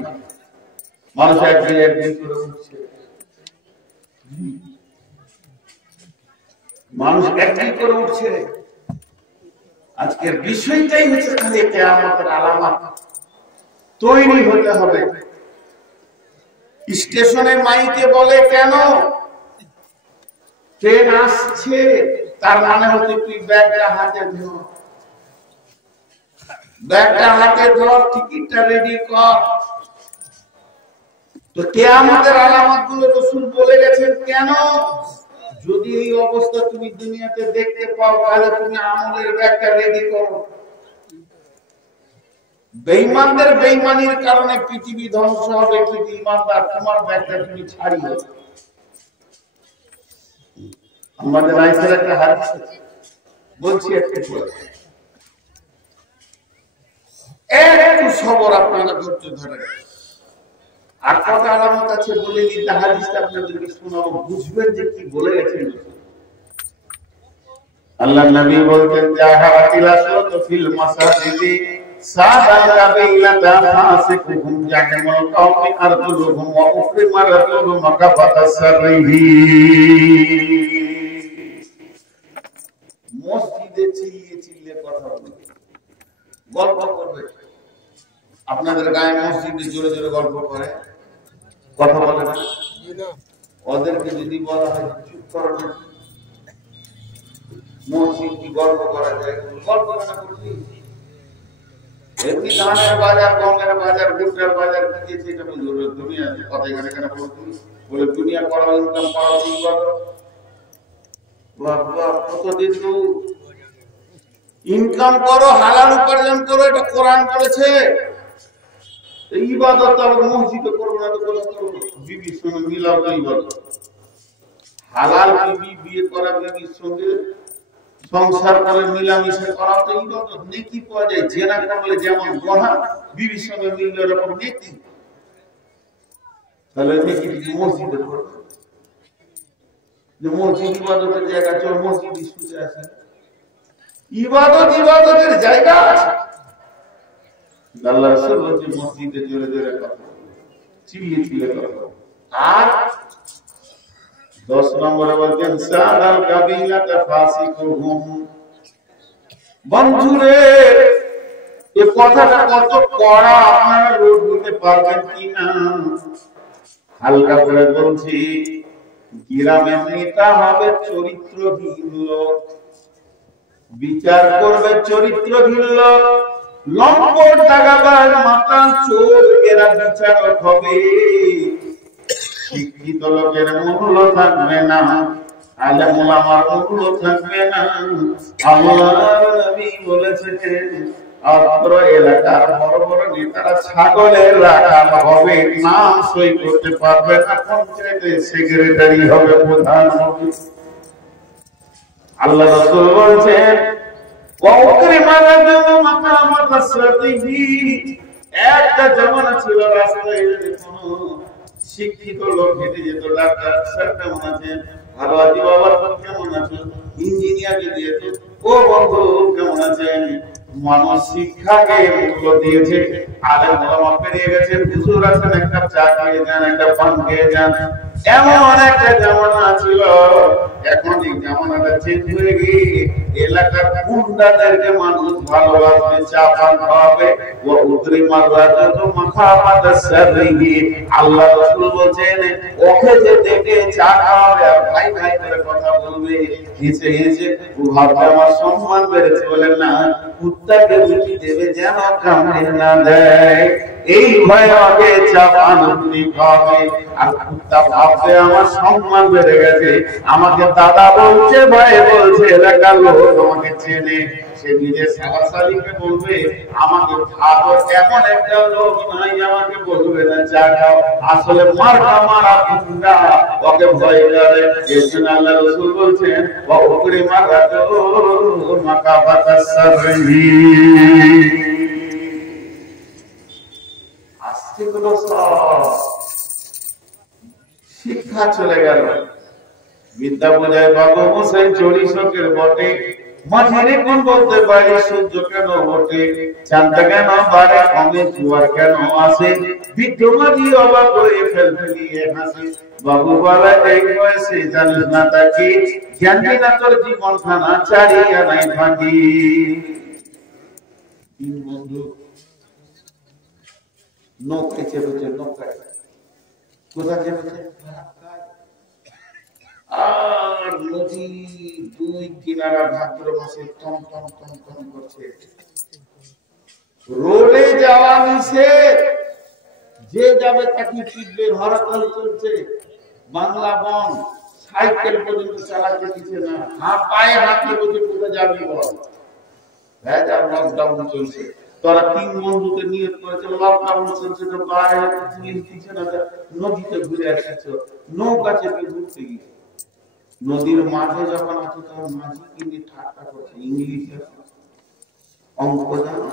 মানুষ একদিন একদিন করে উঠছে, মানুষ একদিন করে উঠছে। আজকের বিষয়টাই হচ্ছে খালি কিয়ামতের আলামত। তৈরি হতে হবে। স্টেশনে মাইকে বলে কেন ট্রেন আসছে, তার মানে হচ্ছে তুই ব্যাগটা হাতে ধর, ব্যাগটা হাতে ধর, টিকিটটা রেডি কর। তো কিয়ামতের আলামত গুলো রাসূল বলে গেছেন কেন? যদি এই অবস্থা তুমি দুনিয়াতে দেখতে পাও, তাহলে তুমি আমলের ব্যাগটা রেডি করো। বেঈমানদের বেঈমানির কারণে পৃথিবী ধ্বংস হবে, কিন্তু ইমানদার তোমার ব্যাগটা তুমি ছাড়িও। আমাদের আয়েশার একটা হাদিস আছে, বলছি একটু সবর, আপনারা ধৈর্য ধরেন। আর কত আলামত আছে বলে দিতে, হাদিসটা আপনাদেরকে শোনাবো, বুঝবেন যে কি বলে গেছেন। আল্লাহর নবী বলতেন জাহারাতিল আসওয়াতু ফিল মাসাজিদি সাদাল কাবিলাতা ফাসিকুহুম জাহামুল কওমি আরজুলুহুম ওয়া উফরিমা রাজুলুহুম মাকাফাতাস সাররিহি। মসজিদে চিল্লিয়ে চিল্লিয়ে কথা বলবে, গল্প করবে। আপনাদের গায়ে মসজিদে জোরে জোরে গল্প করে, কথা বলে না? ওদেরকে যদি বলা হয় চুপ করো না, মসজিদ কি গল্প করা যায়? গল্প না করছি এমনি ধানের বাজার, গমের বাজার, ভুট্টার বাজার কি দিয়েছে এটা বললো দুনিয়া কথা এখানে কেন বলছি বলে দুনিয়া করা ইনকাম করা ঠিক করো বাবা কতদিন ইনকাম করো, হালাল উপার্জন করো, এটা কোরআন বলেছে। ইবাদত আবার মসজিদে করবো না তো বলে করবো বিবির সঙ্গে মিলাও তো ইবাদত। হালাল বিবি বিয়ে করা বিবির সঙ্গে সংসার করে মিলামিশা করা তো ইবাদত, নেকি পাওয়া যায়। জেনা করলে যেমন গুনাহ, বিবির সঙ্গে মিললে এরকম নেকি। তাহলে নেকি মসজিদে করবে, যে মসজিদ ইবাদতের জায়গা, চল মসজিদ শুতে আসে। ইবাদত ইবাদতের জায়গা আছে। আল্লাহ রাসূল বলেছে মসজিদে জোরে জোরে কথা, চিল্লিয়ে চিল্লিয়ে কথা। আর 10 নম্বরে বলছেন সাদাল কাবিলাতা ফাসিকুহুম। বন্ধুরে এই কথাটা কত কড়া, আপনারা রোড দিতে পারবেন কিনা? হালকা করে বলছি, গ্রামের নেতা হবে চরিত্রহীন লোক, বিচার করবে চরিত্রহীন লোক, লম্পট দাগাবাজ মাতাল চোর এরা বিচারক হবে। শিক্ষিত লোকের মূল্য থাকবে না, আলেম ওলামার মূল্য থাকবে না। আল্লাহর নবী বলেছেন অত্র এলাকার বড় বড় নেতারা ছাগলের রাখাল হবে, নাম সই করতে পারবে না, পঞ্চায়েতের সেক্রেটারি হবে, প্রধান হবে। আল্লাহ রাসূল বলেছেন একটা জামানা ছিল রাস্তায় কোনো শিক্ষিত লোক হেঁটে যেত, ডাক্তার স্যার কেমন আছেন, ভালো আছি বাবা, কেমন আছেন, ইঞ্জিনিয়ার যদি যেত, ও বন্ধু কেমন আছেন। মানুষ শিক্ষাকে মূল্য দিয়েছে, আলেম ওলামা পেরিয়ে গেছে, হুজুর আছেন একটা চা খেয়ে যান, একটা পান খেয়ে যান, এমন একটা জামানা ছিল। এখন এই জামানাটা চেঞ্জ হয়ে গিয়ে এলাকার গুন্ডাদেরকে মানুষ ভালোবাসবে, চা পান খাওয়াবে। ও উতরি মাররাজা তো মাখামাদা সারহি। আল্লাহ রাসূল বলেন ওকে যে দেখে চা খাওয়াবে আর ভাই ভাই করে কথা বলবে, হেসে হেসে ও ভাববে আমার সম্মান বেড়েছে। বলেন না, কুত্তাকে রুটি দেবে যেন কামড়ে না দেয়, এই ভয়ে আগে চা পান খাওয়াবে। আর কুত্তা ভাববে আমার সম্মান বেড়ে গেছে, আমাকে দাদা বলছে, ভাই বলছে, এলাকার লোক আমাকে চেনে। সে নিজের সালাসালিকে বলবে আমাকে ভালো, এমন একটা লোক নাই আমাকে বলবে না চা খাও। আসলে মার্কা মারা গুন্ডা, ওকে ভয় করে। এজন্য আল্লাহ রাসূল বলছেন ওয়া উকরি মারাতু মাকাবাতাস সারহি। আজকে কোনো শিক্ষা চলে গেল। বিদ্যা বোঝায় বাবু মশাই চড়ি শোকের বটে, মাঝারে কোন বলতে পারি সূর্য কেন ওঠে, চাঁদটা কেন বারে কমে, জোয়ার কেন আসে, বৃদ্ধ মাঝি অবাক হয়ে ফেলফেলিয়ে হাসে। বাবু বলে এই বয়সে জানিস না তাকে, জ্ঞানী না তোর জীবন খানা চারিয়া নাই ফাঁকি। তিন বন্ধু নৌকায় চেপেছে, নৌকায় কোথায় চেপেছে, আর নদী দুই কিনারা ভাদ্র মাসে টম টম টম টম করছে। রোডে যাওয়া নিষেধ, যে যাবে তাকে পিটবে, হরতাল চলছে। বাংলা বন, সাইকেল পর্যন্ত চালাতে দিচ্ছে না, পায়ে হাঁটলে বলছে কোথায় যাবি বল, ভেজাল লকডাউন চলছে। তোরা তিন বন্ধুকে নিয়োগ করেছে, লকডাউন চলছে তো পায়ে হাঁটতে দিচ্ছে না, নদীতে ঘুরে আসছে, নৌকা চেপে ঘুরতে গিয়ে। নদীর মাঝে যখন আছে তখন মাঝি কিন্তু ঠাট্টা করছে, ইংলিশে অঙ্ক জানো,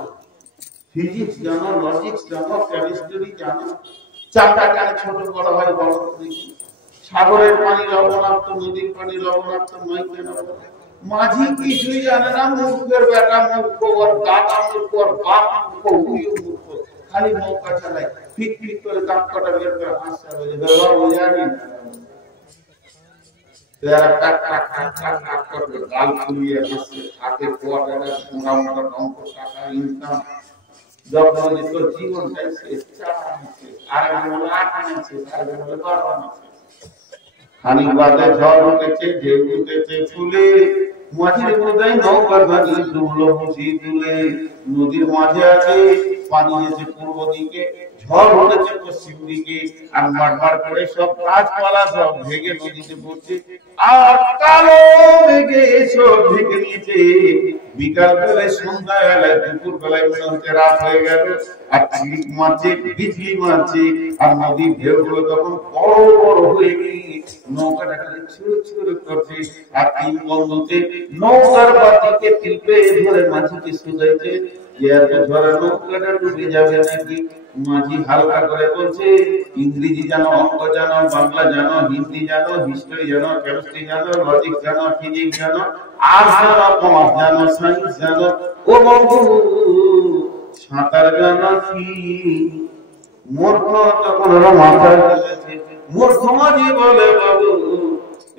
ফিজিক্স জানো, লজিক্স জানো, কেমিস্ট্রি জানো, চারটা কানে ছোট বড় হয় বলো দেখি। সাগরের পানি লবণাক্ত, নদীর পানি লবণাক্ত নয় কেন? মাঝি কিছুই জানে না, মূর্খের বেটা মূর্খ, ওর দাদা মূর্খ, ওর বাপ মূর্খ, হুইও মূর্খ, খালি নৌকা চালায়, ফিক ফিক করে দাঁত কাটা বের করে হাসতে হবে, বাবা ও জানি না। গাল ফুলিয়ে হাসছে, হাতের কোয়ার্টারে মোটা মোটা অঙ্ক টাকা ইনকাম, যখন তোর জীবনটাই শেষ, আর বলে 8 আনাচ্ছে, আর বলে 12 আনাচ্ছে। খানিক বাদে ঝড় উঠেছে, ঢেউ উঠেছে ফুলে, মাঝির বোধহয় নৌকা বানিয়ে ডুবলো মুছি তুলে। নদীর মাঝে আছে পানি, এসে পূর্ব দিকে, ঝড় উঠেছে পশ্চিম দিকে, আর মারমার করে সব গাছপালা সব ভেঙে নদীতে পড়ছে, আর কালো মেঘে সব ঢেকে নিয়েছে। বিকাল বেলায়, সন্ধ্যা বেলায়, দুপুর বেলায় মনে হচ্ছে রাত হয়ে গেল, আর চিক মারছে, বিজলি মারছে, আর নদীর ঢেউগুলো তখন বড় বড় হয়ে গিয়ে নৌকাটাকে ছুড়ে ছুড়ে করছে। আর তিন বন্ধুতে নৌকার বাতিকে টিপে ধরে মাঝিকে শুধাইছে যে এত ঝড়ে নৌকাটা ডুবে যাবে নাকি। মাঝি হালকা করে বলছে, ইংরেজি জানো, অঙ্ক জানো, বাংলা জানো, হিন্দি জানো, হিস্ট্রি জানো, কেমিস্ট্রি জানো, লজিক জানো, ফিজিক্স জানো, আর্টস জানো, কমার্স জানো, সায়েন্স জানো, ও বন্ধু সাঁতার জানো কি? মূর্খ তখন মাথায় দিয়েছে। মূর্খ মাঝি বলে, বাবু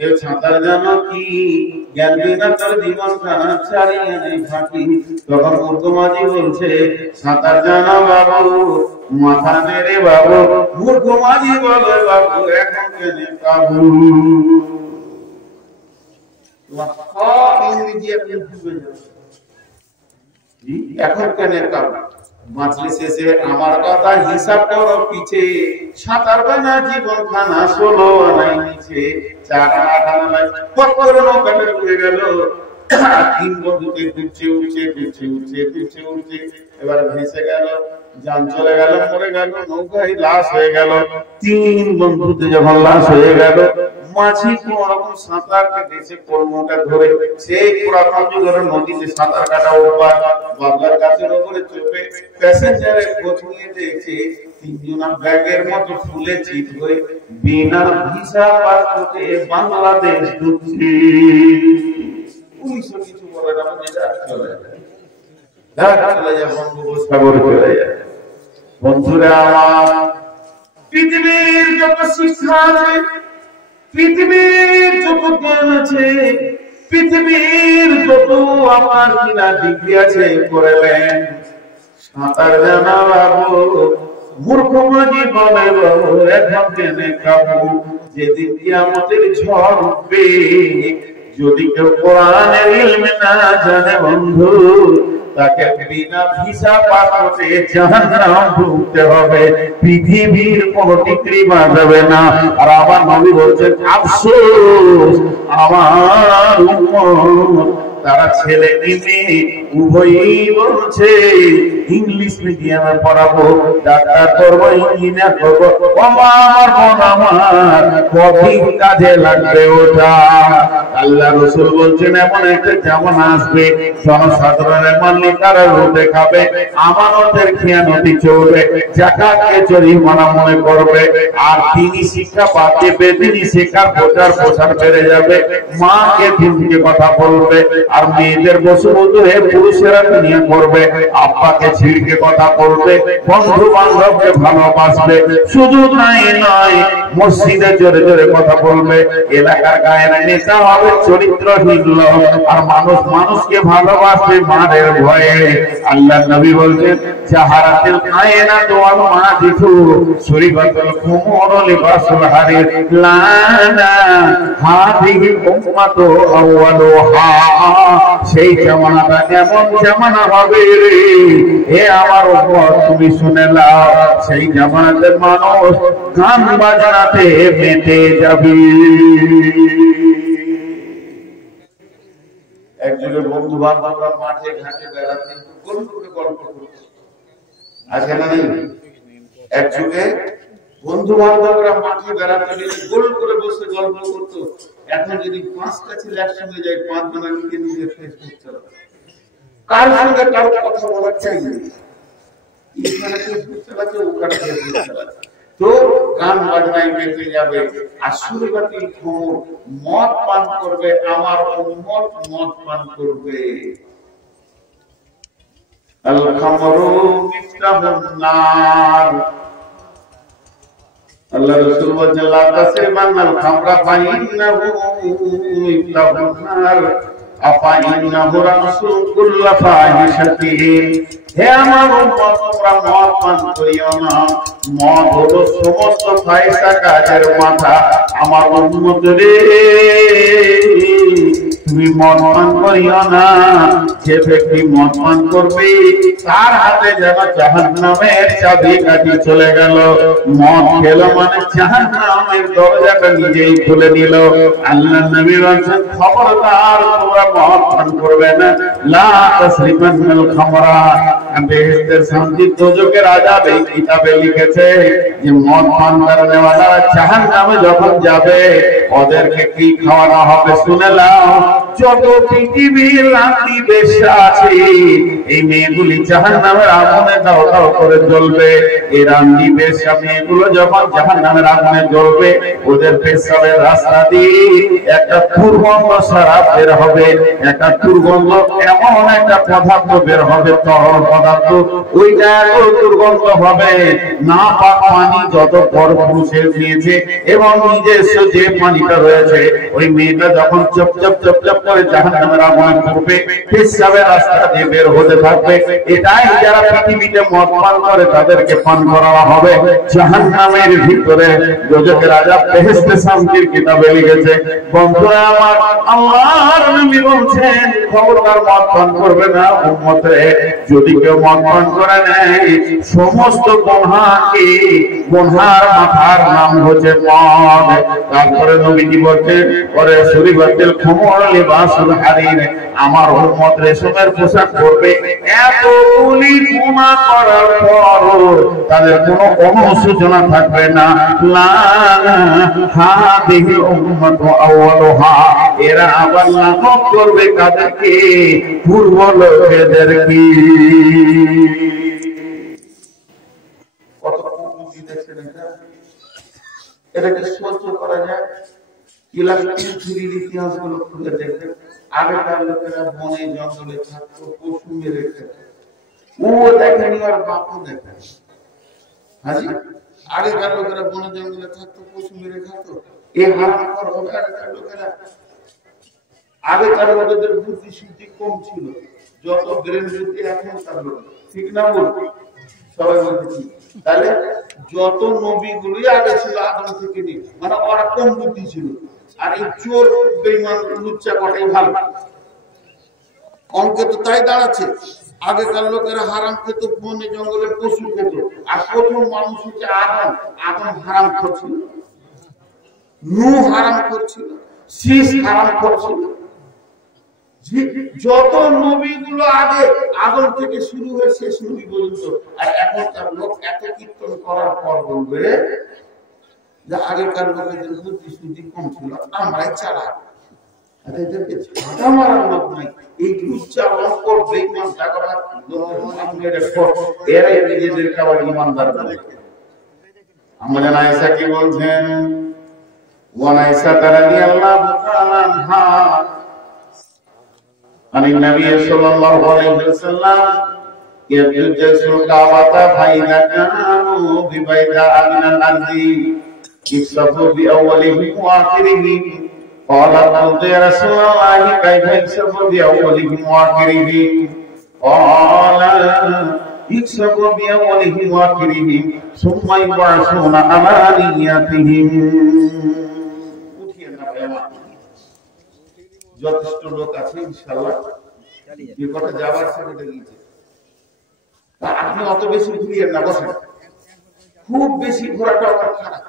এ সাঁতার জানো কি? জ্ঞান বিনা তোর জীবন খানা ছাড়িয়ে নেই ফাঁকি। তখন মূর্খ মাঝি বলছে, সাঁতার জানো বাবু? মাথা নেড়ে বাবু। মূর্খ মাঝি বলে, বাবু এখন কেনে কাবু? ইংরেজি এখন কেনে কাবু? মাছলি শেষে আমার কথা হিসাব করো পিছে, সাঁতার বানা জীবন খানা 16 আনাই নিচে। 4 আনা পকড় নৌকাটা ডুবে গেল। তিন বন্ধুতে ঘুরছে উঠছে, ঘুরছে উঠছে, ঘুরছে উঠছে, এবার ভেসে গেল, যান চলে গেল, মরে গেল, নৌকায় লাশ হয়ে গেল। তিন বন্ধুতে যখন লাশ হয়ে গেল, মাঝি কোন রকম সাঁতার কেটেছে কলমটা ধরে, সেই পুরাতন যুগের নদীতে সাঁতার কাটা উপায় বাবলার গাছের উপরে চেপে প্যাসেঞ্জারের খোঁজ নিয়ে দেখছে তিনজনা ব্যাগের মতো ফুলে চিত হয়ে বিনা ভিসা পাসপোর্টে বাংলাদেশ ঢুকছে। 1900 কিছু বলে না, চলে যায় বঙ্গোপসাগরে চলে যায়। বন্ধুরা আমার, পৃথিবীর যত শিক্ষা আছে, পৃথিবীর যত জ্ঞান আছে, পৃথিবীর যত আমার কিনা ডিগ্রি আছে করলেন, সাঁতার জানা বাবু। মূর্খ মাঝি বলে, বাবু এখন কেনে কাবু? যেদিন কিয়ামতের ঝড় উঠবে, যদি কেউ কোরআনের ইলম না জানে বন্ধু, তাকে বিনা ভিসা পাসপোর্টে জাহান্নাম ঢুকতে হবে, পৃথিবীর কোন ডিগ্রি বাঁচাবে না। আর আমার নবী বলছেন, আফসোস আমার উম্মত, তারা ছেলে মেয়ে উভয়ই বলছে ইংলিশ মিডিয়ামে পড়াবো, ডাক্তার করবো, ইঞ্জিনিয়ার করবো, আমার মন আমার কঠিন কাজে লাগবে ওটা। আল্লাহ রাসূল বলছেন, এমন একটা জামানা আসবে জনসাধারণের মানলে তারা রোদে খাবে, আমানতের খেয়ানতি চলবে, যাকাতকে জরিমানা মনে করবে, আর তিনি শিক্ষা বাদ দেবে, তিনি শেখার প্রচার বেড়ে যাবে, মাকে দিনকে কথা বলবে, আর মেয়েদের বসে বলতে পুরুষেরা দুনিয়া করবে, আব্বাকে ছিড়কে কথা বলবে, বন্ধু বান্ধবকে ভালোবাসবে, শুধু তাই নয় মসজিদে জোরে জোরে কথা বলবে, এলাকার গায়ের নেতা হবে চরিত্রহীন লোক, আর মানুষ মানুষকে ভালোবাসবে মারের ভয়ে। আল্লাহ নবী বলছেন, জাহারাতিল কায়নাতু ওয়াল মাদিফু সুরিবাতুল কুমুর লিবাসুল হারির লানা হাদিহি উম্মাতু আউয়ালুহা। সেই জামানাটা এমন জামানা হবে রে, এ আমার উম্মত তুমি শুনে নাও, সেই জামানাতে মানুষ গান বাজনাতে মেতে যাবে। একজনের বন্ধু বান্ধবরা মাঠে ঘাটে বেড়াতে গল্প করতো, আজকে না নেই? এক যুগে বন্ধু বান্ধবরা মাঠে বেড়াতে গোল করে বসে গল্প করতো। এখন যদি 5টা ছেলে একসঙ্গে যায়, 5 জনা নিজে ফেসবুক চালাবে, কার সঙ্গে কার কথা বলার চাই না, এখানে ফেসবুক চালাচ্ছে, ওখানে ফেসবুক চালাচ্ছে, তো গান বাজনায় মেতে যাবে। আর সুরবাতি খোর মদ পান করবে, আমার উম্মত মদ পান করবে। আল খামরু মিফতাহুন নার, আল্লাহ রাসূল বলেন, লা তাসরিবানাল খামরা ফাইন্নাহু মিফতাহুন নার আফা ইন্নাহু রাসূল কুল্লা ফাহিশাতিন হে আমার উম্মত তোমরা মদ পান করিও না, মদ হলো সমস্ত ফায়সা কাজের মাথা। আমার উম্মত রে তুমি মদ পান করিও না, যে ব্যক্তি মদ পান করবে তার হাতে যেন জাহান্নামের চাবিকাঠি চলে গেল। মদ খেলো মানে জাহান্নামের দরজাটা নিজেই খুলে দিল। আল্লাহ নবী বলেন খবরদার তোমরা মদ পান করবে না, লা তাসরিবান্নাল খামরা। বেহেশতের শান্তি দোজখের আযাব এই কিতাবে লিখেছে যে মদ পান করেওয়ালা জাহান্নামে যখন যাবে ওদেরকে কি খাওয়ানো হবে শুনে নাও। যত পৃথিবীর রান্দি বেশ্যা আছে এই মেয়েগুলি জাহান্নামের আগুনে দাও দাও করে জ্বলবে। এই রান্দি বেশ্যা মেয়েগুলো যখন জাহান্নামের আগুনে জ্বলবে ওদের পেশাবের রাস্তা দিয়ে একটা দুর্গন্ধ সারা বের হবে, একটা দুর্গন্ধ এমন একটা পদার্থ বের হবে, তরল পদার্থ, ওইটা এত দুর্গন্ধ হবে না পাক পানি যত পরপুরুষের দিয়েছে এবং নিজস্ব যে পানিটা রয়েছে ওই মেয়েটা যখন চপ চপ চপ চপ করে জাহান্নামের আগুনে পড়বে পেশাবের রাস্তা দিয়ে বের হতে থাকবে। এটাই যারা পৃথিবীতে মদ পান করে তাদেরকে পান করা হবে জাহান্নামের ভিতরে। দোজখের আযাব বেহেশতে শান্তির কিতাবে লিখেছে। বন্ধুরা আমার, আল্লাহর নবী বলছেন খবরদার মদ পান করবে না উম্মত রে। যদি কেউ মদ পান করে নেয় সমস্ত গুনাহকে, গুনার মাথার নাম হচ্ছে মদ। তারপরে নবীজি বলছেন ওরে শরীবাতিল খুমর লিবাসুল হারির, আমার উম্মত রেশমের পোশাক পরবে। এতগুলি গুনাহ করার পর তাদের কোনো অনুশোচনা থাকবে না। লা হাদিহি উম্মাতু আউয়ালুহা, এরা আবার লানত করবে কাদেরকে? পূর্ব লোকেদেরকে। কত কুকুরজি দেখছেন এটা, এটাকে সহ্য করা যায়? পৃথিবীর ইতিহাস গুলো খুলে দেখবেন, আগেকার লোকেরা বনে জঙ্গলে থাকতো, পশু মেরে খেত। ও দেখেনি আর বাপও দেখেনি। আগেকার লোকেরা বনে জঙ্গলে থাকতো, পশু মেরে খেত। এ হারামখোর হবে আগেকার লোকেরা। আগেকার লোকেদের বুদ্ধি শুদ্ধি কম ছিল, যত ব্রেন বুদ্ধি এখনকার লোক, ঠিক না বলবো? সবাই বলতেছি তাহলে যত নবীগুলোই আগে ছিল আদম থেকে নিয়ে, মানে ওরা কম বুদ্ধি ছিল। আর এই চোর বেঈমান লুচ্চা কটাই ভালো। অঙ্কে তো তাই দাঁড়াচ্ছে, আগেকার লোকেরা হারাম খেত, বনে জঙ্গলে পশু খেত। আর প্রথম মানুষ হচ্ছে আদম। আদম হারাম করছিল, নূহ হারাম করছিল, শীষ হারাম করছিল। যত নবীগুলো আগে আদম থেকে শুরু হয়ে শেষ নবী পর্যন্ত। আর এখনকার লোক এত কীর্তন করার পর বলবে যে আগেকার লোকেদের বুদ্ধি শুদ্ধি কম ছিল, আমরাই চালাক। এদেরকে ঝাঁটা মারার লোক নাই। এই লুচ্চা লঙ্কর বেঈমান টাকাবাজ এরাই নিজেদেরকে আবার ইমানদার বলে। আমাদের আয়েশা কি বলছেন? ওয়া আয়েশা রাদিয়াল্লাহু তাআলা আনহা عن النبي صلى الله عليه وسلم يجلس الكعبة فإذا كانوا ببيداء من الأرض يكسفوا بأولهم وآخرهم. قال قلت يا رسول الله كيف يكسفوا بأولهم وآخرهم؟ قال يكسفوا بأولهم وآخرهم ثم يبعثون على نياتهم. যথেষ্ট লোক আছে ইনশাআল্লাহ, যে কথা যাবার সেটা গিয়েছে। আপনি অত বেশি ঘুরিয়েন না, বসেন। খুব বেশি ঘোরাটা আমার খারাপ।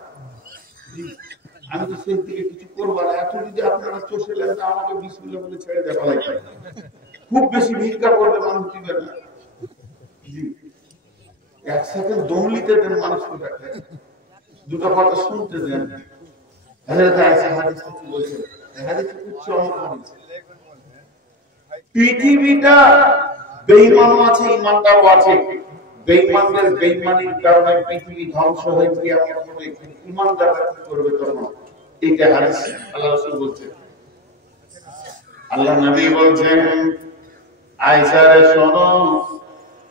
আমি তো সেই দিকে কিছু করবো না। এত যদি আপনারা চষে নেন আমাকে বিসমিল্লাহ বলে ছেড়ে দেখা লাগবে। খুব বেশি ভিক্ষা করলে মানুষ দিবে না। জি, এক সেকেন্ড দম নিতে দেন মানুষকে, দুটো কথা শুনতে দেন। পৃথিবীটা বেঈমান আছে, ইমানদারও আছে। বেঈমানদের বেঈমানির কারণে পৃথিবী ধ্বংস হয়েছে। ইমানদাররা কি করবে তখন? এটা হাদিস আল্লাহ রাসূল বলছেন। আল্লাহ নবী বলছেন আয়েশা রে শোনো,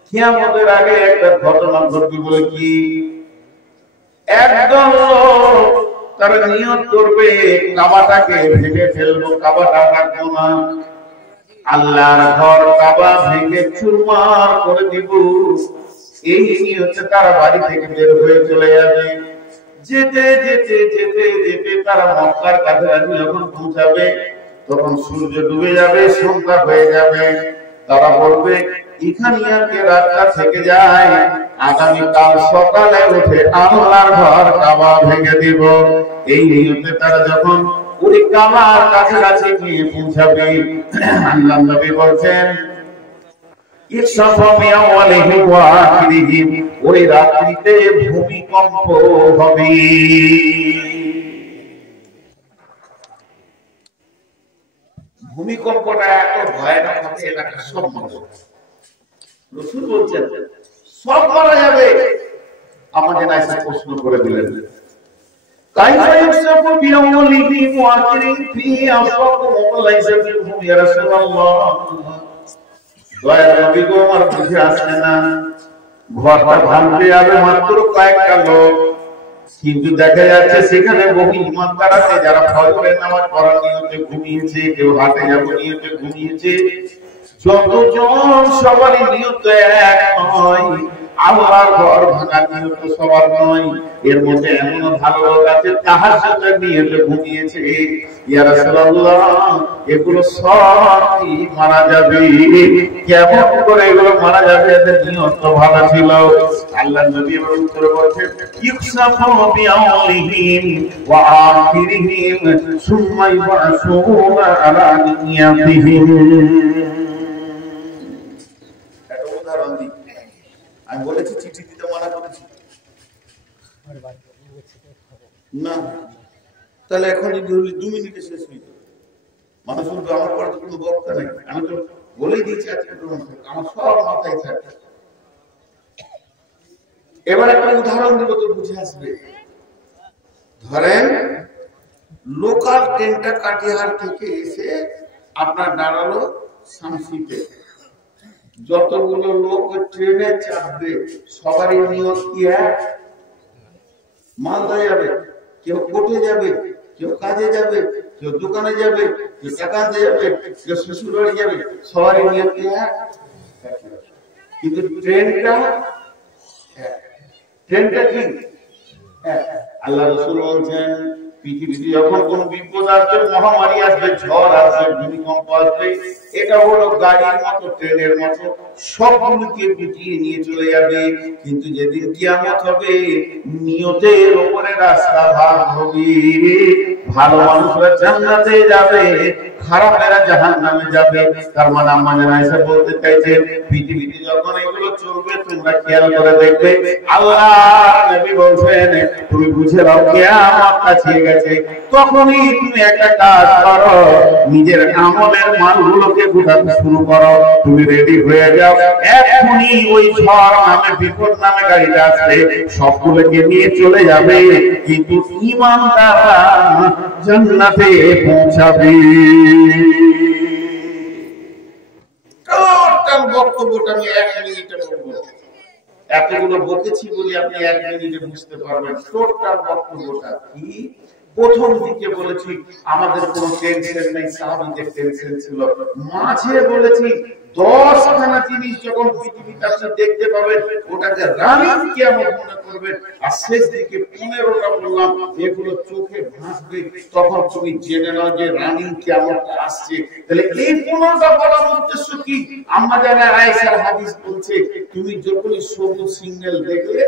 কিয়ামতের আগে একটা ঘটনা ঘটবে। বলে কি? একদল লোক তারা নিয়ত করবে কাবাটাকে ভেঙে ফেলবো, কাবাটা রাখবো না। আল্লাহর ঘর কাবা ভেঙে চুরমার করে দিব। এই নিয়তে তারা বাড়ি থেকে বের হয়ে চলে যাবে। যেতে যেতে যেতে যেতে তারা মক্কার কাছাকাছি যখন পৌঁছাবে তখন সূর্য ডুবে যাবে, সন্ধ্যা হয়ে যাবে। তারা বলবে এখানে আর কে রাতটা থেকে যায়, আগামীকাল সকালে উঠে আল্লাহর ঘর কাবা ভেঙে দিব। এই নিয়তে তারা যখন ওই কাবার কাছাকাছি গিয়ে পৌঁছাবে, আল্লাহর নবী বলছেন ওই রাত্রিতে ভূমিকম্প হবে। ভূমিকম্পটা এত ভয়ানক হবে, এলাকা সব মানুষ, রাসূল বলছেন সব মারা যাবে। আমাকে নাইসা প্রশ্ন করে দিলেন, কাইফা ইউসাফু বিআউলিহি মুআকিরিন ফি আসওয়াকুম লাইসা ফিহুম ইয়া রাসূলুল্লাহ। দয়ার নবী গো, আমার বুঝে আসছে না, ঘরটা ভাঙতে যাবে মাত্র কয়েকটা লোক, কিন্তু দেখা যাচ্ছে সেখানে বহু ইমানদার আছে যারা ফজরের নামাজ পড়ার নিয়তে ঘুমিয়েছে, কেউ হাটে যাবো নিয়তে ঘুমিয়েছে। যতজন সবারই নিয়ত এক নয়, আল্লাহর ঘর ভাঙার নিয়ত সবার নয়। এর মধ্যে এমন ভালো লোক আছে তাহাজ্জুদের নিয়তে ঘুমিয়েছে। ইয়া রাসূলুল্লাহ, এগুলো সবই মারা যাবে। কেমন করে এগুলো মারা যাবে? এদের নিয়ত তো ভালো ছিল। আল্লাহর নবী উত্তর বলেছেন ইউসাফু বিআউলিহিম ওয়া আখিরিহিম সুম্মা ইবআসুনা আলা নিয়াতিহিম। আমি বলেছি চিঠি দিতে মানা করেছি না, তাহলে এখন 2 মিনিটে শেষ হয়ে যাবে। মানুষ বলবে আমার পরে তো কোনো বক্তা নেই, আমি তো বলেই দিয়েছি আজকে আমার সব মাথায় থাকে। এবার একটা উদাহরণ দেবো তো বুঝে আসবে। ধরেন লোকাল ট্রেনটা কাটিহার থেকে এসে আপনার দাঁড়ালো শামসিতে, যতগুলো লোক ট্রেনে চাপবে সবারই নিয়ত কি এক? মালদা যাবে, কেউ কোর্টে যাবে, কেউ কাজে যাবে, কেউ দোকানে যাবে, কেউ টাকা আনতে যাবে, কেউ শ্বশুর বাড়ি যাবে, সবারই নিয়ত কি এক? কিন্তু ট্রেনটা কি আল্লাহ রাসূল বলছেন পৃথিবীতে যখন কোন বিপদ আসবে, মহামারী আসবে, ঝড় আসবে, ভূমিকম্প আসবে, এটা হলো গাড়ির মতো, ট্রেনের মতো, সবগুলোকে গুটিয়ে নিয়ে চলে যাবে। কিন্তু যেদিন কিয়ামত হবে, নিয়তের উপরে রাস্তা ভাগ হবে। ভালো মানুষরা জান্নাতে যাবে, খারাপেরা জাহান্নামে যাবে। তার মানে আম্মা জান আয়েশা বলতে চাইছে পৃথিবীতে যখন এগুলো চলবে তোমরা খেয়াল করে দেখবে। আল্লাহ নবী বলছেন তুমি বুঝে নাও কিয়ামত কাছে গেছে। তখনই তুমি একটা কাজ করো, নিজের আমলের মালগুলোকে গোছাতে শুরু করো। তুমি রেডি হয়ে যাও, এখনই ওই ঝড় নামে বিপদ নামে গাড়িটা আসবে, সবগুলোকে নিয়ে চলে যাবে। কিন্তু ঈমানদাররা জান্নাতে পৌঁছাবে। টোটাল বক্তব্যটা আমি 1 মিনিটে বলবো। এতগুলো বলতেছি বলি আপনি 1 মিনিটে বুঝতে পারবেন টোটাল বক্তব্যটা কি। প্রথম দিকে বলেছি আমাদের কোনো টেনশন নেই, সাহাবীদের টেনশন ছিল। মাঝে বলেছি 10খানা জিনিস যখন পৃথিবীতে আপনি দেখতে পাবেন ওটাকে রানিং কিয়ামত মনে করবেন। আর শেষ দিকে 15টা বললাম এগুলো চোখে ভাসবে, তখন তুমি জেনে নাও যে রানিং কিয়ামত আসছে। তাহলে এই 15টা বলার উদ্দেশ্য কি? আম্মা জান আয়েশার হাদিস বলছে তুমি যখনই সবুজ সিগন্যাল দেখলে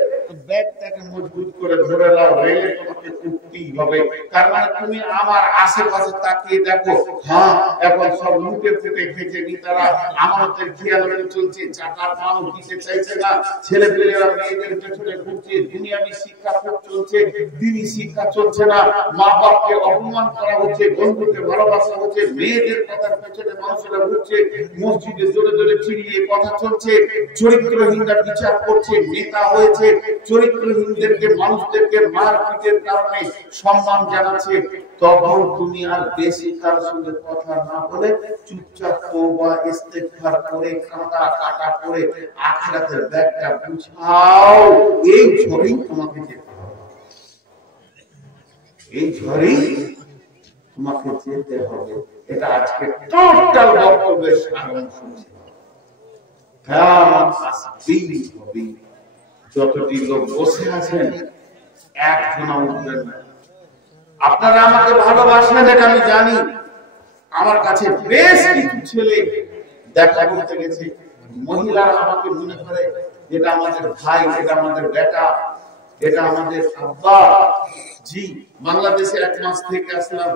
ব্যাগটাকে মজবুত করে ধরে নাও, রেলে তোমাকে উঠতেই হবে। তার মানে তুমি আমার আশেপাশে তাকিয়ে দেখো, হ্যাঁ এখন সব লুটে ফুটে খেতে তারা আমাদের খেয়াল করে চলছে, চাকার মানুষ দিতে চাইছে না, ছেলে পেলেরা মেয়েদের পেছনে ঘুরছে, দুনিয়াবি শিক্ষা খুব চলছে, দিনী শিক্ষা চলছে না, মা বাপকে অপমান করা হচ্ছে, বন্ধুকে ভালোবাসা হচ্ছে, মেয়েদের কথার পেছনে মানুষেরা ঘুরছে, মসজিদে জোরে জোরে চিল্লিয়ে কথা চলছে, চরিত্রহীনরা বিচার করছে, নেতা হয়েছে, চরিত্রহীনদেরকে মানুষদেরকে মারপিটের কারণে সম্মান জানাচ্ছে। তখন তুমি আর বেশি কার সঙ্গে কথা না বলে চুপচাপ তওবা ইস্তেগফার করে কাঁদা কাটা করে আখিরাতের ব্যাগটা গুছাও। এই ঝড়েই তোমাকে যেতে হবে, এই ঝড়েই তোমাকে যেতে হবে। এটা আজকে টোটাল বক্তব্যের সারাংশ ছিল। কিয়ামত আসবেই হবে। যতটি লোক বসে আছেন একজনও উঠবেন না। আপনারা আমাকে ভালোবাসেন এটা আমি জানি। আমার কাছে বেশ কিছু ছেলে দেখা করতে গেছে, মহিলারা আমাকে মনে করে এটা আমাদের ভাই, এটা আমাদের বেটা, এটা আমাদের আব্বা। জি, বাংলাদেশে 1 মাস থেকে আসলাম।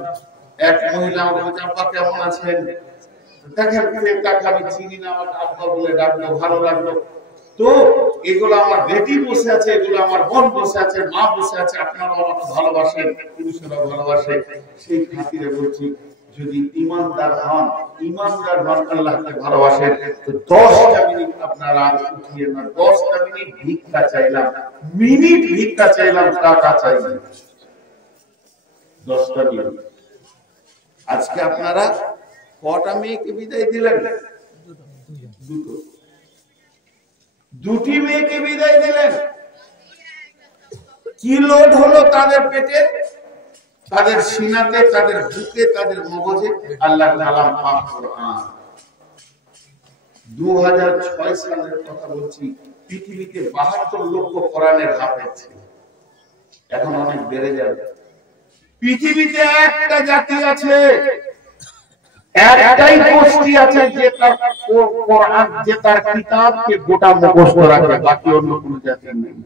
এক মহিলা আমাকে আব্বা কেমন আছেন, দেখেন তাকে আমি চিনি না, আমার আব্বা বলে ডাকলো, ভালো লাগলো। তো এগুলো আমার বেটি বসে আছে, এগুলো আমার বোন বসে আছে, মা বসে আছে, আপনারাও আমাকে ভালোবাসেন, পুরুষেরা ভালোবাসে। সেই খাতিরে বলছি, যদি ইমানদার হন আল্লাহকে ভালোবাসেন, তো 10টা মিনিট আপনারা উঠিয়ে না, 10টা মিনিট ভিক্ষা চাইলাম, ভিক্ষা চাইলাম, টাকা চাইলাম, 10টা মিনিট। আজকে আপনারা কটা মেয়েকে বিদায় দিলেন? দুটি মেয়েকে বিদায় দিলেন। কি লোড হলো তাদের পেটে, তাদের সিনাতে, তাদের বুকে, তাদের মগজে? আল্লাহ কালাম পাক কোরআন। 2006 সালের কথা বলছি, পৃথিবীতে 72 লক্ষ কোরআনের হাফেজ ছিল। এখন অনেক বেড়ে যাবে। পৃথিবীতে একটা জাতি আছে, একটাই গোষ্ঠী আছে যে তার কোরআন, যে তার কিতাবকে গোটা মুখস্থ রাখে, বাকি অন্য কোনো জাতি নেই।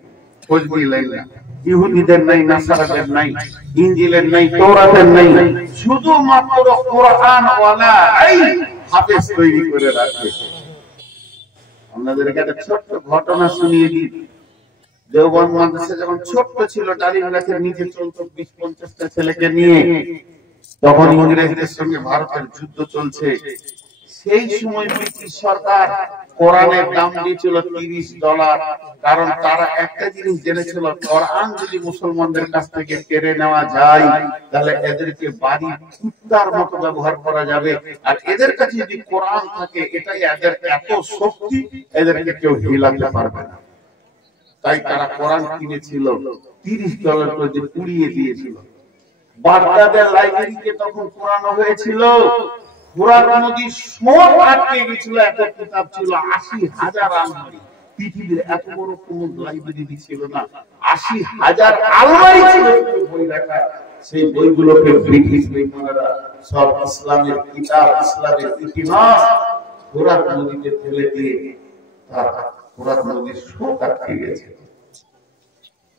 খোঁজ নিলেন না, ইহুদিদের নাই, নাসারাদের নাই, ইনজিলের নাই, তওরাতের নাই, শুধুমাত্র কোরআন ওয়ালাই হাফেজ তৈরি করে রাখে। আপনাদেরকে একটা ছোট্ট ঘটনা শুনিয়ে দিই। দেওবন্দ মাদ্রাসা যখন ছোট্ট ছিল, ডালিম গাছের নিচে চলতো 20-50টা ছেলেকে নিয়ে, তখন ইংরেজদের সঙ্গে ভারতের যুদ্ধ চলছে। সেই সময় ব্রিটিশ সরকার কোরআনের দাম দিয়েছিল $30, কারণ তারা একটা জিনিস জেনেছিল, কোরআন যদি মুসলমানদের কাছ থেকে কেড়ে নেওয়া যায় তাহলে এদেরকে বাড়ি কুত্তার মতো ব্যবহার করা যাবে, আর এদের কাছে যদি কোরআন থাকে এটাই এদের এত শক্তি, এদেরকে কেউ হিলাতে পারবে না। তাই তারা কোরআন কিনেছিল, $30 করে পুড়িয়ে দিয়েছিল। বাগদাদের লাইব্রেরিতে তখন পুরানো হয়েছিল, পুরান নদীর স্রোত আটকে গেছিল, এত কিতাব ছিল, 80,000 আলমারি। পৃথিবীর এত বড় কোন লাইব্রেরি ছিল না, 80,000 আলমারি ছিল বই রাখা। সেই বইগুলোকে ব্রিটিশ বেইমানেরা সব ইসলামের কিতাব, ইসলামের ইতিহাস পুরান নদীতে ফেলে দিয়ে পুরান নদীর স্রোত আটকে গেছে।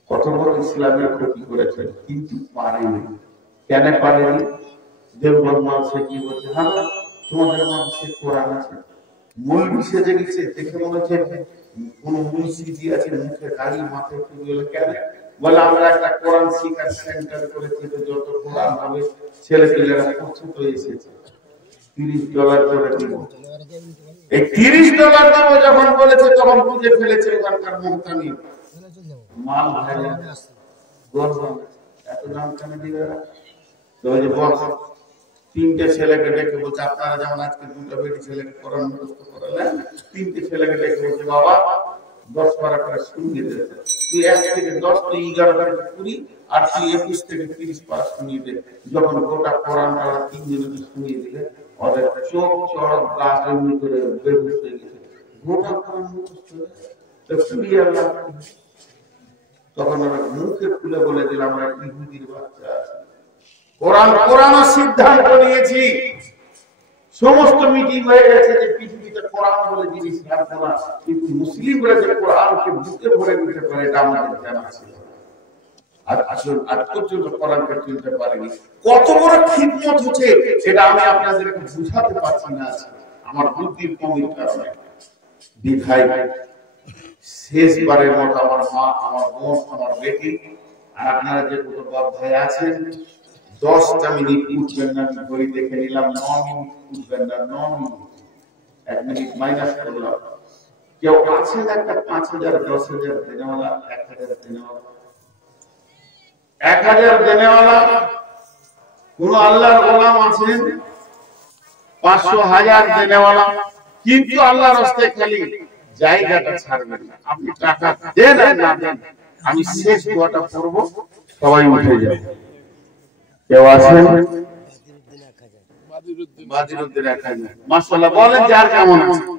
কত বড় ইসলামের ক্ষতি করেছে, কিন্তু পারেনি। কেন পারেনি? দেওবন্দ মাদ্রাসা কি বলছে, হ্যাঁ তোমাদের মাদ্রাসে কোরআন আছে, মৌলবি সেজে গেছে, দেখে মনে হচ্ছে কোন মুন্সিজি আছে, মুখে দাড়ি, মাথায় টুপি। কেন বলে, আমরা একটা কোরআন শিক্ষার সেন্টার করেছি, যত কোরআন হবে ছেলে পেলেরা প্রস্তুত হয়ে এসেছে, $30 করে দিব। এই $30 দেবো যখন বলেছে, তখন বুঝে ফেলেছে ওখানকার মুহতামি মাল ভাই গর্ব, এত দাম কেন দিবে? তিনটে ছেলেকে ডেকে বলছে, আপনারা যেমন আজকে দুটো বেটি ছেলেকে কোরআন মুখস্থ করালেন, তিনটে ছেলেকে ডেকে বলছে, বাবা 10 পারা করে শুনিয়ে দে। তুই 1 থেকে 10, তুই 11 থেকে 20, আর তুই 21 থেকে 30 পারা শুনিয়ে দে। যখন গোটা কোরআন তারা 3 জনকে শুনিয়ে দিলে, ওদের চোখ চড়ক গাছ এমনি করে বেহুশ হয়ে গেছে। গোটা কোরআন মুখস্থ তো শুনিয়ে আল্লাহ। তখন আমরা মুখে খুলে বলে দিলাম, আমরা ইহুদির বাচ্চা আছি। কোরআন সিদ্ধান্ত নিয়েছি, সমস্ত মিটিং হয়ে গেছে যে পৃথিবীতে কোরআন বলে জিনিস থাকবে না, কিন্তু মুসলিমরা যে কোরআনকে বুকে ভরে নিতে পারে এটা আমাদের জানা ছিল। আর আসলে আজ পর্যন্ত কোরআনকে চিনতে পারেনি। কত বড় খিদমত হচ্ছে সেটা আমি আপনাদেরকে বুঝাতে পারছি না, আমার বুদ্ধির কমির কারণে। বিধায় শেষবারের মতো আমার মা, আমার বোন, আমার বেটি আর আপনারা যে কত বাপ ভাই আছেন, 10টা মিনিট উঠবেন না। ঘড়ি দেখে নিলাম 9 মিনিট উঠবেন না, 9 মিনিট, 1 মিনিট মাইনাস করলাম। কেউ আছেন একটা 5,000, 10,000 দেনেওয়ালা, 1,000 দেনেওয়ালা, 1,000 দেনেওয়ালা? কোন আল্লাহর গোলাম আছেন 500, 1000 দেনেওয়ালা? কিন্তু আল্লাহর রাস্তায় খালি জায়গাটা ছাড়বেন না। আপনি টাকা দেন আর না দেন, আমি শেষ দোয়াটা করব, সবাই উঠে যাবে। কেউ আছেন? বাজিরউদ্দিন একাই না, মাশাআল্লাহ। বলেন যার কেমন আছে,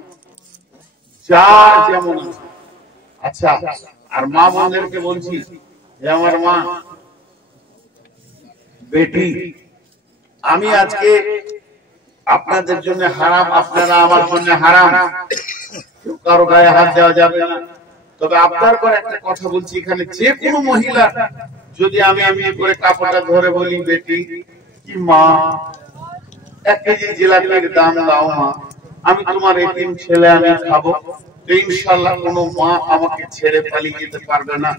যার যেমন আছে। আচ্ছা, আর মা বোনদেরকে বলছি যে আমার মা বেটি, আমি আজকে আপনাদের জন্য হারাম, আপনারা আমার জন্য হারাম, কারো গায়ে হাত দেওয়া যাবে না। তবে আপনার পর একটা কথা বলছি, এখানে যে কোনো মহিলা যদি আমি করে কাপড়টা ধরে বলি, বেটি কি মা 1 কেজি জিলাপির দাম দাও মা, আমি তোমার এতিম ছেলে আমি খাবো, তো ইনশাআল্লাহ কোনো মা আমাকে ছেড়ে পালিয়ে যেতে পারবে না,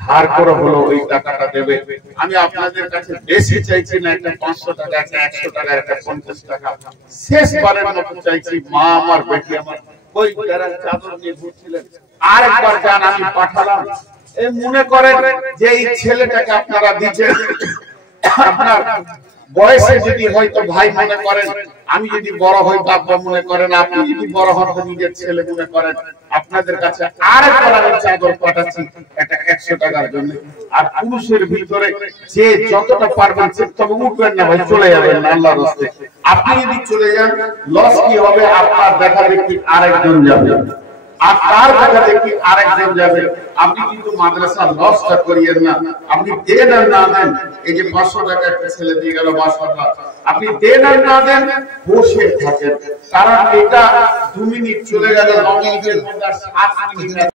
ধার করে হলো ওই টাকাটা দেবে। আমি আপনাদের কাছে বেশি চাইছি না, একটা 500 টাকা, একটা 100 টাকা, একটা 50 টাকা, শেষবারের মতো চাইছি। মা আমার, বেটি আমার, ওই যারা চাদর নিয়ে ঘুরছিলেন আরেকবার যান, আমি পাঠালাম। এই মনে করেন যে এই ছেলেটাকে আপনারা দিচ্ছেন, আপনার বয়সে যদি হয়তো ভাই মনে করেন, আমি যদি বড় হই বাবা মনে করেন, আপনি যদি বড় হন নিজের ছেলে মনে করেন, আপনাদের কাছে আরেকবার আমি চাদর পাঠাচ্ছি, এটা 100 টাকার জন্য। আর পুরুষের ভিতরে যে যতটা পারবেন, তবে উঠবেন না ভাই, চলে যাবেন না আল্লাহর রাস্তায়। আপনি যদি চলে যান, লস কি হবে, আপনার দেখা দেখি আরেকজন যাবে, আর তার দেখা দেখি আরেকজন যাবে। আপনি কিন্তু মাদ্রাসা লসটা করিয়েন না। আপনি দেন আর না দেন, এই যে 500 টাকা একটা ছেলে দিয়ে গেল, মাশাআল্লাহ, আপনি দেন আর না দেন, বসে থাকেন, কারণ এটা 2 মিনিট চলে গেল, 9 মিনিটের মধ্যে 7 মিনিট